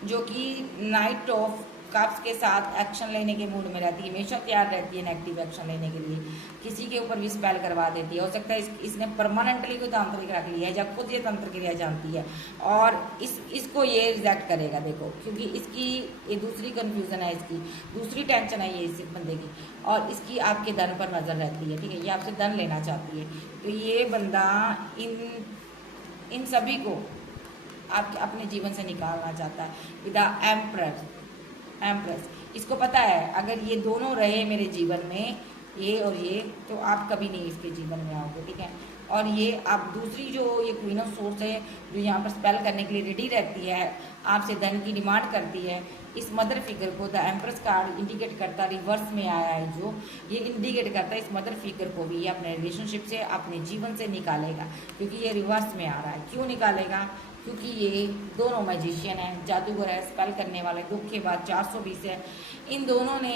जो कि नाइट ऑफ कप्स के साथ एक्शन लेने के मूड में रहती है, हमेशा तैयार रहती है नेगेटिव एक्शन लेने के लिए, किसी के ऊपर भी स्पेल करवा देती है। हो सकता है इसने परमानेंटली कोई तांत्रिक रख लिया है, जब खुद ये तंत्र क्रिया जानती है, और इसको ये रिजेक्ट करेगा। देखो क्योंकि इसकी ये दूसरी कन्फ्यूज़न है, इसकी दूसरी टेंशन है ये इस बंदे की, और इसकी आपके धन पर नज़र रहती है, ठीक है। ये आपसे धन लेना चाहती है। तो ये बंदा इन सभी को आप अपने जीवन से निकालना चाहता है विद एम्प्रेस। इसको पता है अगर ये दोनों रहे मेरे जीवन में, ये और ये, तो आप कभी नहीं इसके जीवन में आओगे, ठीक है। और ये आप दूसरी जो ये क्वीन ऑफ सोर्स है जो यहाँ पर स्पेल करने के लिए रेडी रहती है, आपसे धन की डिमांड करती है, इस मदर फिगर को द एम्प्रेस कार्ड इंडिकेट करता, रिवर्स में आया है जो ये इंडिकेट करता है, इस मदर फिगर को भी ये अपने रिलेशनशिप से अपने जीवन से निकालेगा, क्योंकि ये रिवर्स में आ रहा है। क्यों निकालेगा? क्योंकि ये दोनों मैजिशियन हैं, जादूगर है, स्पेल करने वाले, धोखेबाज, 420 है। इन दोनों ने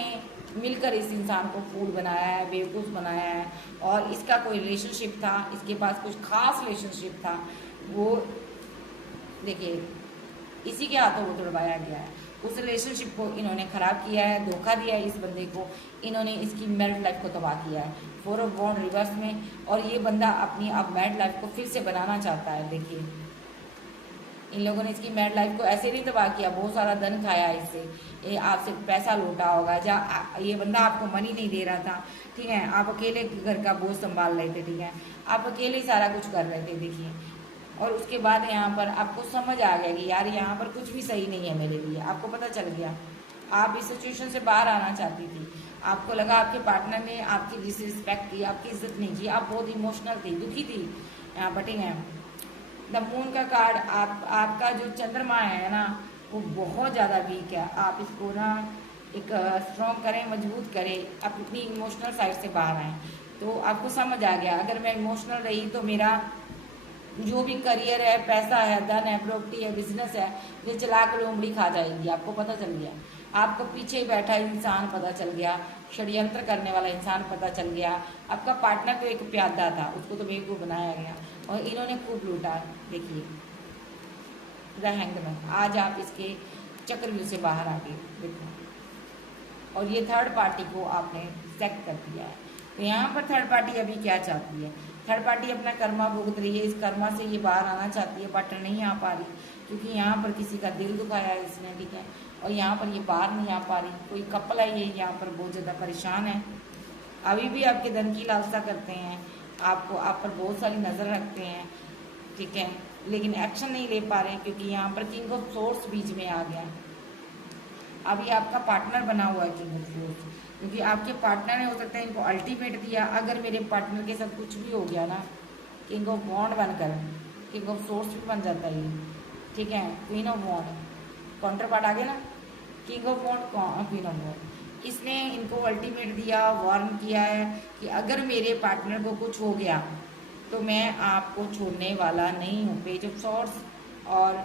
मिलकर इस इंसान को फूल बनाया है, बेवकूफ़ बनाया है। और इसका कोई रिलेशनशिप था, इसके पास कुछ खास रिलेशनशिप था, वो देखिए इसी के हाथों वो तुड़वाया गया है। उस रिलेशनशिप को इन्होंने ख़राब किया है, धोखा दिया है इस बंदे को, इन्होंने इसकी मैरिड लाइफ को तबाह किया है 4 ऑफ वॉन्ड रिवर्स में। और ये बंदा अपनी अब मैरिड लाइफ को फिर से बनाना चाहता है। देखिए इन लोगों ने इसकी मैरिड लाइफ को ऐसे नहीं तबाह किया, बहुत सारा धन खाया इससे, ये आपसे पैसा लूटा होगा, ये बंदा आपको मनी नहीं दे रहा था, ठीक है, आप अकेले घर का बोझ संभाल रहे थे, ठीक है, आप अकेले ही सारा कुछ कर रहे थे। देखिए और उसके बाद यहाँ पर आपको समझ आ गया कि यार यहाँ पर कुछ भी सही नहीं है मेरे लिए, आपको पता चल गया, आप इस सिचुएशन से बाहर आना चाहती थी, आपको लगा आपके पार्टनर ने आपकी डिसरिस्पेक्ट की, आपकी इज्जत नहीं की, आप बहुत इमोशनल थी, दुखी थी यहाँ पर, ठीक है। द मून का कार्ड, आपका जो चंद्रमा है ना वो बहुत ज़्यादा वीक है, आप इसको ना एक स्ट्रॉन्ग करें, मजबूत करें, आप अपनी इमोशनल साइड से बाहर आएँ। तो आपको समझ आ गया अगर मैं इमोशनल रही तो मेरा जो भी करियर है, पैसा है, धन है, प्रॉपर्टी है, बिजनेस है, ये चला कर लोमड़ी खा जाएगी, आपको पता चल गया। आपको पीछे बैठा इंसान पता चल गया, षड्यंत्र करने वाला इंसान पता चल गया, आपका पार्टनर तो एक प्यादा था, उसको तो बेवकूफ़ बनाया गया और इन्होंने खूब लूटा। देखिए द हैंगमैन, आज आप इसके चक्रव्यूह से बाहर आ गए, देखो। और ये थर्ड पार्टी को आपने सेट कर दिया है। तो यहाँ पर थर्ड पार्टी अभी क्या चाहती है? थर्ड पार्टी अपना कर्मा भुगत रही है, इस कर्मा से ये बाहर आना चाहती है, बट नहीं आ पा रही क्योंकि यहाँ पर किसी का दिल दुखाया है इसने, ठीक है, और यहाँ पर ये बाहर नहीं आ पा रही। कोई कपल है ये यहाँ पर बहुत ज़्यादा परेशान है, अभी भी आपके धन की लालसा करते हैं, आपको आप पर बहुत सारी नज़र रखते हैं, ठीक है, लेकिन एक्शन नहीं ले पा रहे क्योंकि यहाँ पर किंग ऑफ सोर्स बीच में आ गया। अभी आपका पार्टनर बना हुआ है किंग ऑफ सोर्स, क्योंकि आपके पार्टनर ने हो सकता है इनको अल्टीमेट दिया, अगर मेरे पार्टनर के साथ कुछ भी हो गया ना, किंग ऑफ वॉन्ड बनकर किंग ऑफ सोर्स भी बन जाता है ये, ठीक है, queen of wand, counterpart आ गया ना, king of wand, queen of wand. इसने इनको अल्टीमेट दिया, वार्न किया है कि अगर मेरे पार्टनर को कुछ हो गया तो मैं आपको छोड़ने वाला नहीं हूँ। पेज ऑफ सॉर्ड्स और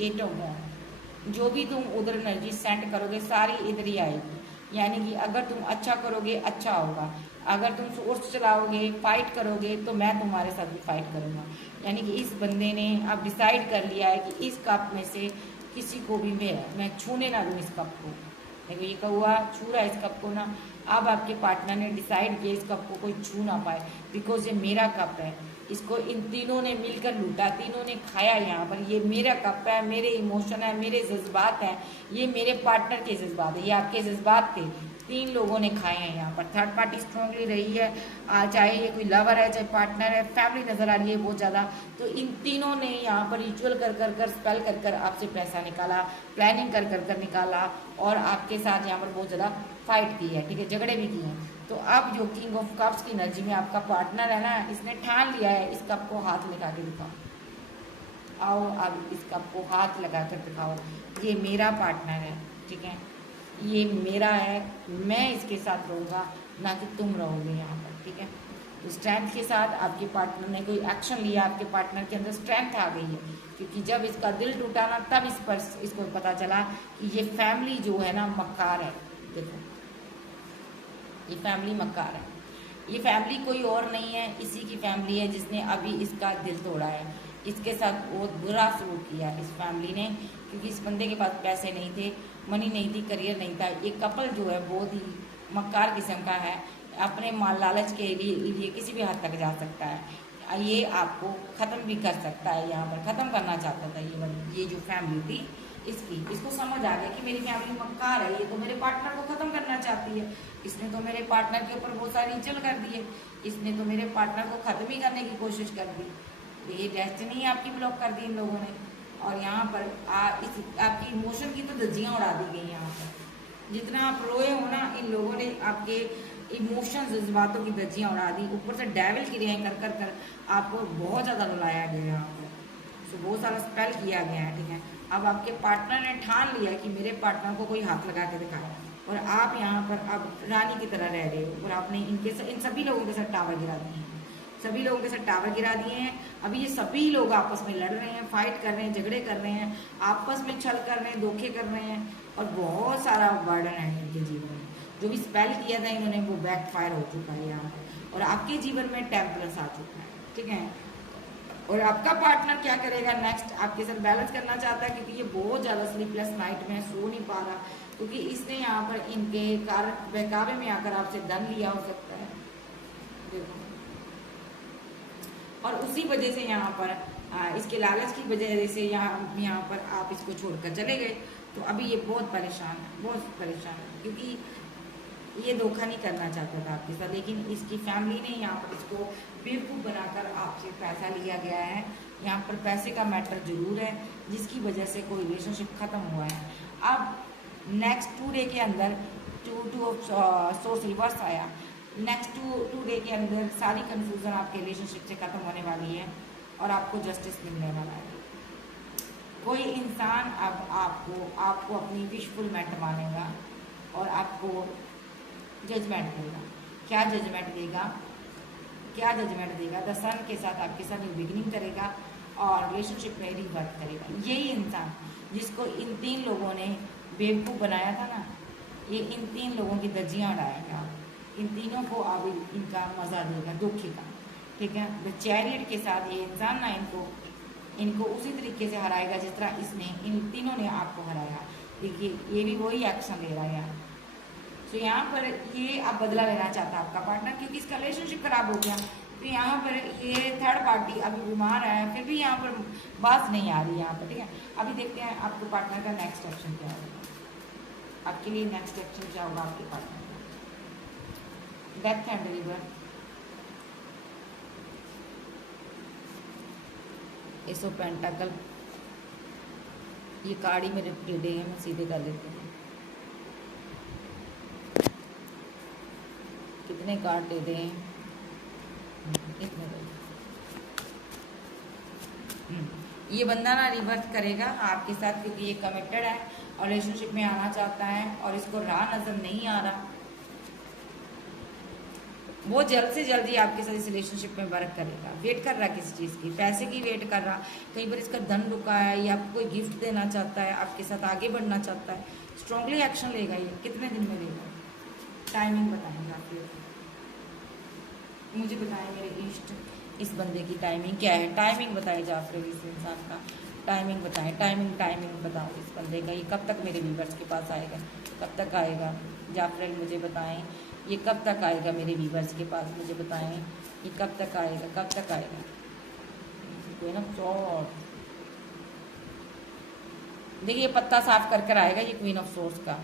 8 ऑफ वॉन्ड, जो भी तुम उधर एनर्जी सेंड करोगे सारी इधर ही आएगी, यानी कि अगर तुम अच्छा करोगे अच्छा होगा, अगर तुम सोर्स चलाओगे, फाइट करोगे तो मैं तुम्हारे साथ भी फाइट करूँगा। यानी कि इस बंदे ने अब डिसाइड कर लिया है कि इस कप में से किसी को भी मैं छूने ना दूँ इस कप को। देखो ये कौआ छू रहा है इस कप को ना, अब आपके पार्टनर ने डिसाइड किया इस कप को कोई छू ना पाए, बिकॉज ये मेरा कप है, इसको इन तीनों ने मिलकर लूटा, तीनों ने खाया, यहाँ पर ये मेरा कप है, मेरे इमोशन है, मेरे जज्बात हैं, ये मेरे पार्टनर के जज्बात है, ये आपके जज्बात थे, 3 लोगों ने खाए हैं। यहाँ पर थर्ड पार्टी स्ट्रांगली रही है, चाहे ये कोई लवर है, चाहे पार्टनर है, फैमिली नज़र आ रही है बहुत ज़्यादा। तो इन तीनों ने यहाँ पर रिचुअल कर कर कर स्पेल कर कर आपसे पैसा निकाला, प्लानिंग कर कर कर निकाला और आपके साथ यहाँ पर बहुत ज़्यादा फाइट की है, ठीक है, झगड़े भी किए हैं। तो अब जो किंग ऑफ कप्स की एनर्जी में आपका पार्टनर है ना, इसने ठान लिया है इस कप को हाथ लगा के दिखाओ, आओ अब इस कप को हाथ लगा कर दिखाओ, ये मेरा पार्टनर है, ठीक है, ये मेरा है, मैं इसके साथ रहूँगा, ना कि तुम रहोगे यहाँ पर, ठीक है। तो स्ट्रेंथ के साथ आपके पार्टनर ने कोई एक्शन लिया, आपके पार्टनर के अंदर स्ट्रेंथ आ गई है, क्योंकि जब इसका दिल टूटा ना तब इसको पता चला कि ये फैमिली जो है ना मक्कार है। देखो ये फैमिली मक्कार है, ये फैमिली कोई और नहीं है, इसी की फैमिली है जिसने अभी इसका दिल तोड़ा है, इसके साथ बहुत बुरा सलूक किया इस फैमिली ने, क्योंकि इस बंदे के पास पैसे नहीं थे, मनी नहीं थी, करियर नहीं था। ये कपल जो है बहुत ही मक्कार किस्म का है, अपने माल लालच के लिए किसी भी हद तक जा सकता है, ये आपको ख़त्म भी कर सकता है, यहाँ पर ख़त्म करना चाहता था ये जो फैमिली थी इसको समझ आ गया कि मेरी फैमिली मक्कार है, ये तो मेरे पार्टनर को ख़त्म करना चाहती है, इसने तो मेरे पार्टनर के ऊपर बहुत सारी इज्जत कर दी है, इसने तो मेरे पार्टनर को ख़त्म ही करने की कोशिश कर दी, ये डेस्टिनी आपकी ब्लॉक कर दी इन लोगों ने। और यहाँ पर आपकी इमोशन की तो धज्जियाँ उड़ा दी गई। यहाँ पर जितना आप रोए हो ना, इन लोगों ने आपके इमोशन जज्बातों की धज्जियाँ उड़ा दी, ऊपर से डेविल की क्रियाएँ कर कर कर आपको बहुत ज़्यादा रुलाया गया यहाँ पर, तो बहुत सारा स्पेल किया गया है, ठीक है। अब आपके पार्टनर ने ठान लिया कि मेरे पार्टनर को कोई हाथ लगा के दिखाया, और आप यहाँ पर अब रानी की तरह रह रहे हो, और आपने इन सभी लोगों के साथ टावर गिरा दिए हैं। सभी लोगों के साथ टावर गिरा दिए हैं। अभी ये सभी लोग आपस में लड़ रहे हैं, फाइट कर रहे हैं, झगड़े कर रहे हैं, आपस में छल कर रहे हैं, धोखे कर रहे हैं, और बहुत सारा बर्डन है इनके जीवन में। जो भी स्पेल किया था इन्होंने वो बैकफायर हो चुका है यहाँ पर, और आपके जीवन में टेम्पलेस आ चुका है, ठीक है। और आपका पार्टनर क्या करेगा नेक्स्ट, आपके साथ बैलेंस करना चाहता है, क्योंकि ये बहुत ज़्यादा स्लीपलेस नाइट में सो नहीं पा रहा, क्योंकि इसने यहाँ पर इनके कारण बहकावे में आकर आपसे धन लिया हो सकता है, देखो। और उसी वजह से यहाँ पर इसके लालच की वजह से यहाँ पर आप इसको छोड़कर चले गए। तो अभी ये बहुत परेशान है, बहुत परेशान है, क्योंकि ये धोखा नहीं करना चाहता था आपके साथ, लेकिन इसकी फैमिली ने यहाँ पर इसको बेवकूफ़ बनाकर आपसे पैसा लिया गया है। यहाँ पर पैसे का मैटर जरूर है, जिसकी वजह से कोई रिलेशनशिप ख़त्म हुआ है। अब नेक्स्ट 2 डे के अंदर टू ऑफ सोर्स रिवर्स आया, नेक्स्ट टू डे के अंदर सारी कन्फ्यूज़न आपके रिलेशनशिप से ख़त्म होने वाली है, और आपको जस्टिस मिलने वाला है। कोई इंसान अब आपको अपनी विशफुलमेंट मानेगा, और आपको जजमेंट देगा। क्या जजमेंट देगा, क्या जजमेंट देगा? द सन के साथ आपके साथ न्यू बिगिनिंग करेगा, और रिलेशनशिप में रिवर्क करेगा। यही इंसान जिसको इन 3 लोगों ने बेवकूफ़ बनाया था ना, ये इन 3 लोगों की धज्जियाँ उड़ाएगा, इन तीनों को अब इनका मज़ा देगा दुखी का, ठीक है। द चैरियट के साथ ये इंसान ना इनको उसी तरीके से हराएगा जिस तरह इसने इन तीनों ने आपको हराया। देखिए ये भी वही एक्शन ले रहा है यहाँ। तो यहाँ पर ये अब बदला लेना चाहता है आपका पार्टनर, क्योंकि इसका रिलेशनशिप खराब हो गया। तो यहाँ पर ये थर्ड पार्टी अभी बीमार है, फिर भी यहाँ पर बात नहीं आ रही यहाँ पर, ठीक है। अभी देखते हैं आपके पार्टनर का नेक्स्ट एक्शन क्या होगा, आपके लिए नेक्स्ट एक्शन क्या होगा आपके पार्टनर का। Death and river, ace of pentacle, ये कार्ड ही मेरे टेढ़े हैं, मैं सीधे कर लेती हूँ। कितने कार्ड टेढ़े हैं, इतने ये बंदा ना रिवर्स करेगा आपके साथ, क्योंकि ये कमिटेड है और रिलेशनशिप में आना चाहता है, और इसको राह नजर नहीं आ रहा। वो जल्द से जल्द ही आपके साथ इस रिलेशनशिप में वर्क करेगा। वेट कर रहा है किसी चीज़ की, पैसे की वेट कर रहा, कहीं पर इसका धन रुका है, या आपको कोई गिफ्ट देना चाहता है, आपके साथ आगे बढ़ना चाहता है, स्ट्रांगली एक्शन लेगा। ये कितने दिन में लेगा, टाइमिंग बताएंगे आप लोग, मुझे बताएं मेरे इष्ट, इस बंदे की टाइमिंग क्या है, टाइमिंग बताए जाफर, इस इंसान का टाइमिंग बताएं, टाइमिंग बताओ इस बंदे का, ये कब तक मेरे व्यूवर्स के पास आएगा, कब तक आएगा जाफर, मुझे बताएं ये कब तक आएगा मेरे व्यूवर्स के पास, मुझे बताएं ये कब तक आएगा, कब तक आएगा। कोई ना सॉर्ट, देखिए पत्ता साफ कर कर आएगा ये क्वीन ऑफ सोर्स का,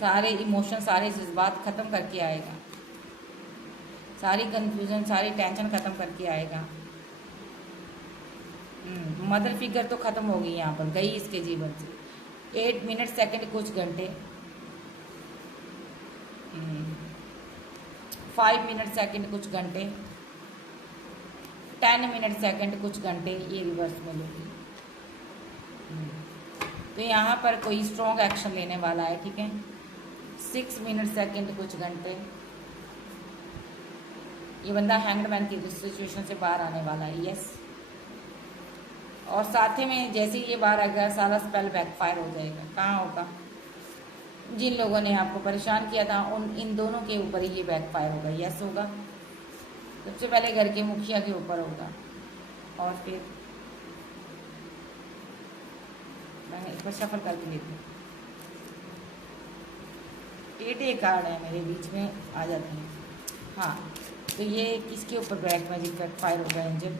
सारे इमोशन सारे जज्बात ख़त्म करके आएगा, सारी कंफ्यूजन सारी टेंशन ख़त्म करके आएगा। मदर फिगर तो ख़त्म हो गई यहाँ पर, गई इसके जीवन से। 8 मिनट सेकंड कुछ घंटे, 5 मिनट सेकंड कुछ घंटे, 10 मिनट सेकंड कुछ घंटे, ये रिवर्स में लोगी। तो यहाँ पर कोई स्ट्रॉन्ग एक्शन लेने वाला है, ठीक है। 6 मिनट सेकंड कुछ घंटे, ये बंदा हैंगमैन की सिचुएशन से बाहर आने वाला है, यस। और साथ में जैसे ही ये बाहर आ गया, सारा स्पेल बैकफायर हो जाएगा। कहाँ होगा, जिन लोगों ने आपको परेशान किया था इन दोनों के ऊपर ही ये बैकफायर होगा, यस होगा। सबसे पहले घर के मुखिया के ऊपर होगा, और फिर मैं एक बार सफल करके लेती हूँ। टेढ़े कार्ड है मेरे बीच में आ जाते हैं, हाँ। तो ये किसके ऊपर ब्लैक मैजिक बैकफायर होगा, एंजल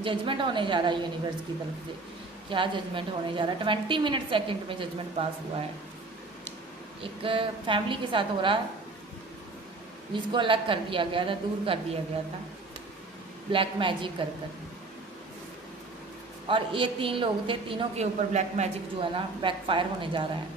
जजमेंट होने जा रहा है यूनिवर्स की तरफ से। क्या जजमेंट होने जा रहा है, 20 मिनट सेकंड में जजमेंट पास हुआ है। एक फैमिली के साथ हो रहा है, जिसको अलग कर दिया गया था, दूर कर दिया गया था ब्लैक मैजिक कर कर। और ये 3 लोग थे, तीनों के ऊपर ब्लैक मैजिक जो है ना बैकफायर होने जा रहा है।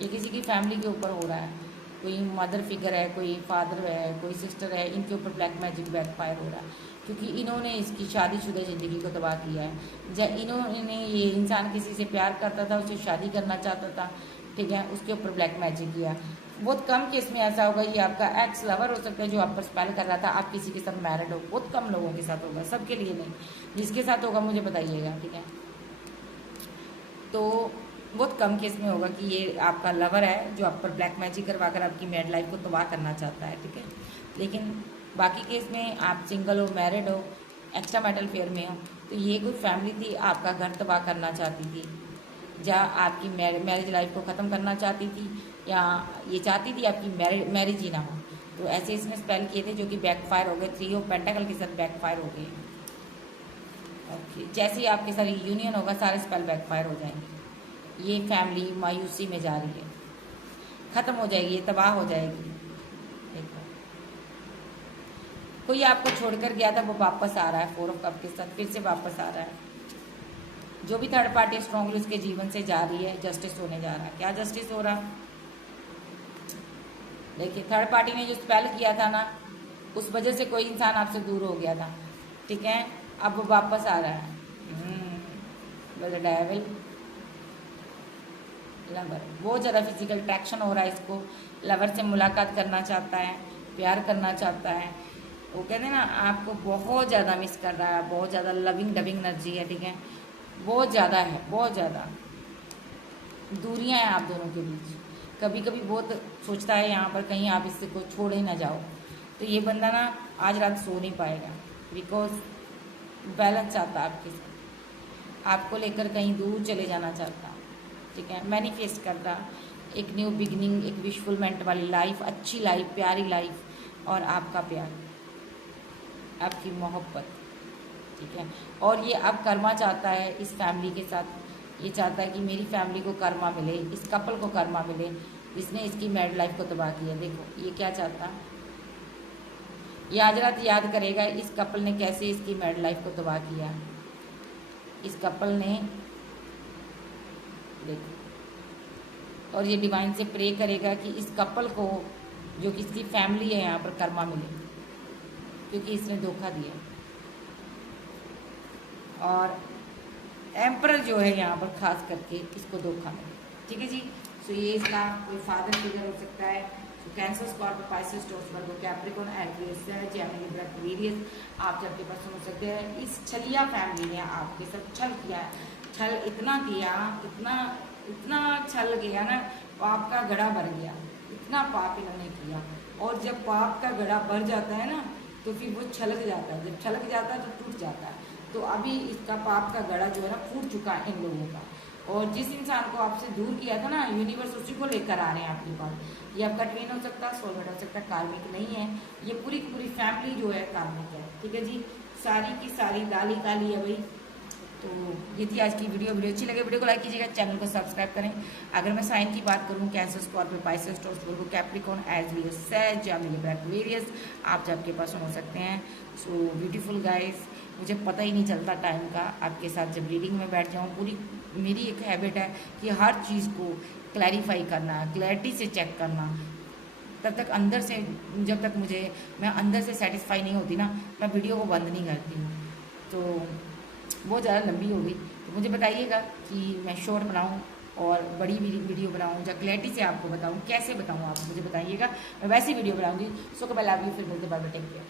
ये किसी की फैमिली के ऊपर हो रहा है, कोई मदर फिगर है, कोई फादर है, कोई सिस्टर है, इनके ऊपर ब्लैक मैजिक बैकफायर हो रहा है, क्योंकि इन्होंने इसकी शादीशुदा ज़िंदगी को तबाह किया है। जब इन्होंने, ये इंसान किसी से प्यार करता था, उससे शादी करना चाहता था, ठीक है, उसके ऊपर ब्लैक मैजिक किया। बहुत कम केस में ऐसा होगा, ये आपका एक्स लवर हो सकता है जो आप पर स्पेल कर रहा था, आप किसी के साथ मैरिड हो, बहुत कम लोगों के साथ होगा, सबके लिए नहीं। जिसके साथ होगा मुझे बताइएगा, ठीक है। तो बहुत कम केस में होगा कि ये आपका लवर है जो आप पर ब्लैक मैजिक करवा कर आपकी मैरिड लाइफ को तबाह करना चाहता है, ठीक है। लेकिन बाकी केस में आप सिंगल हो, मैरिड हो, एक्स्ट्रा मैरिटल अफेयर में हो, तो ये कोई फैमिली थी आपका घर तबाह करना चाहती थी, या आपकी मैरिज लाइफ को ख़त्म करना चाहती थी, या ये चाहती थी आपकी मैरिज ही ना हो। तो ऐसे इसने स्पेल किए थे जो कि बैकफायर हो गए, 3 ऑफ पेंटाकल के साथ बैकफायर हो गए। ओके, जैसे ही आपके साथ यूनियन होगा सारे स्पेल बैकफायर हो जाएंगे। ये फैमिली मायूसी में जा रही है, ख़त्म हो जाएगी, ये तबाह हो जाएगी। देखो, कोई आपको छोड़कर गया था वो वापस आ रहा है, 4 ऑफ कप के साथ फिर से वापस आ रहा है। जो भी थर्ड पार्टी स्ट्रॉन्गली उसके जीवन से जा रही है, जस्टिस होने जा रहा है। क्या जस्टिस हो रहा? देखिए, थर्ड पार्टी ने जो स्पेल किया था ना, उस वजह से कोई इंसान आपसे दूर हो गया था, ठीक है। अब वो वापस आ रहा है। डेविल लवर, बहुत ज़्यादा फिजिकल अट्रैक्शन हो रहा है इसको, लवर से मुलाकात करना चाहता है, प्यार करना चाहता है। वो कहते हैं ना, आपको बहुत ज़्यादा मिस कर रहा है, बहुत ज़्यादा लविंग डबिंग एनर्जी है, ठीक है। बहुत ज़्यादा है, बहुत ज़्यादा दूरियां हैं आप दोनों के बीच। कभी कभी बहुत सोचता है यहाँ पर कहीं आप इससे को छोड़ ही ना जाओ। तो ये बंदा ना आज रात सो नहीं पाएगा, बिकॉज बैलेंस चाहता है आपके साथ, आपको लेकर कहीं दूर चले जाना चाहता, ठीक है। मैनिफेस्ट करता एक न्यू बिगनिंग, एक विशफुलमेंट वाली लाइफ, अच्छी लाइफ, प्यारी लाइफ, और आपका प्यार, आपकी मोहब्बत, ठीक है। और ये अब कर्मा चाहता है इस फैमिली के साथ, ये चाहता है कि मेरी फैमिली को कर्मा मिले, इस कपल को कर्मा मिले जिसने इसकी मैरिड लाइफ को तबाह किया। देखो ये क्या चाहता, ये आज रात याद करेगा इस कपल ने कैसे इसकी मैरिड लाइफ को तबाह किया। इस कपल ने, देखो, और ये डिवाइन से प्रे करेगा कि इस कपल को, जो कि इसकी फैमिली है, यहाँ पर कर्मा मिले, क्योंकि इसने धोखा दिया। और एम्परर जो है यहाँ पर खास करके इसको धोखा मिले, ठीक है जी। सो ये इसका कोई फादर फिगर हो सकता है। Cancer, Scorpio, Pisces, Taurus, Virgo, Capricorn, Aquarius, Gemini, Aquarius आप सबके पास हो सकते हैं। इस छलिया फैमिली ने आपके साथ छल किया है, छल इतना किया, इतना इतना छल किया ना, पाप का घड़ा भर गया, इतना पाप इन्होंने किया। और जब पाप का घड़ा भर जाता है ना, तो फिर वो छलक जाता है, जब छलक जाता है तो टूट जाता है। तो अभी इसका पाप का घड़ा जो है ना फूट चुका है इन लोगों का। और जिस इंसान को आपसे दूर किया था ना, यूनिवर्स उसी को लेकर आ रहे हैं आपके पास। ये आपका ट्रेन हो सकता है, सोलमेट हो सकता है, कार्मिक नहीं है। ये पूरी की पूरी फैमिली जो है कार्मिक है, ठीक है जी। सारी की सारी दाली काली है भाई। तो ये थी आज की वीडियो अच्छी लगे वीडियो को लाइक कीजिएगा, चैनल को सब्सक्राइब करें। अगर मैं साइन की बात करूँ, Cancer, Scorpio, Pisces, Taurus, Virgo, Capricorn, एज सेज, जेमिनी, एक्वेरियस आप सबके पास हो सकते हैं। सो ब्यूटीफुल गाइस, मुझे पता ही नहीं चलता टाइम का। आपके साथ जब रीडिंग में बैठ जाऊँ, पूरी मेरी एक हैबिट है कि हर चीज़ को क्लैरिफाई करना, क्लैरिटी से चेक करना। तब तक अंदर से, जब तक मैं अंदर से सेटिस्फाई नहीं होती ना, मैं वीडियो को बंद नहीं करती हूँ। तो बहुत ज़्यादा लंबी हो गई, तो मुझे बताइएगा कि मैं शॉर्ट बनाऊँ और बड़ी वीडियो बनाऊँ, या क्लैरिटी से आपको बताऊँ, कैसे बताऊँ आप मुझे बताइएगा। मैं वैसी वीडियो बनाऊँगी। सो कब आई लव यू, फिर मिलते बाद, टेक केयर।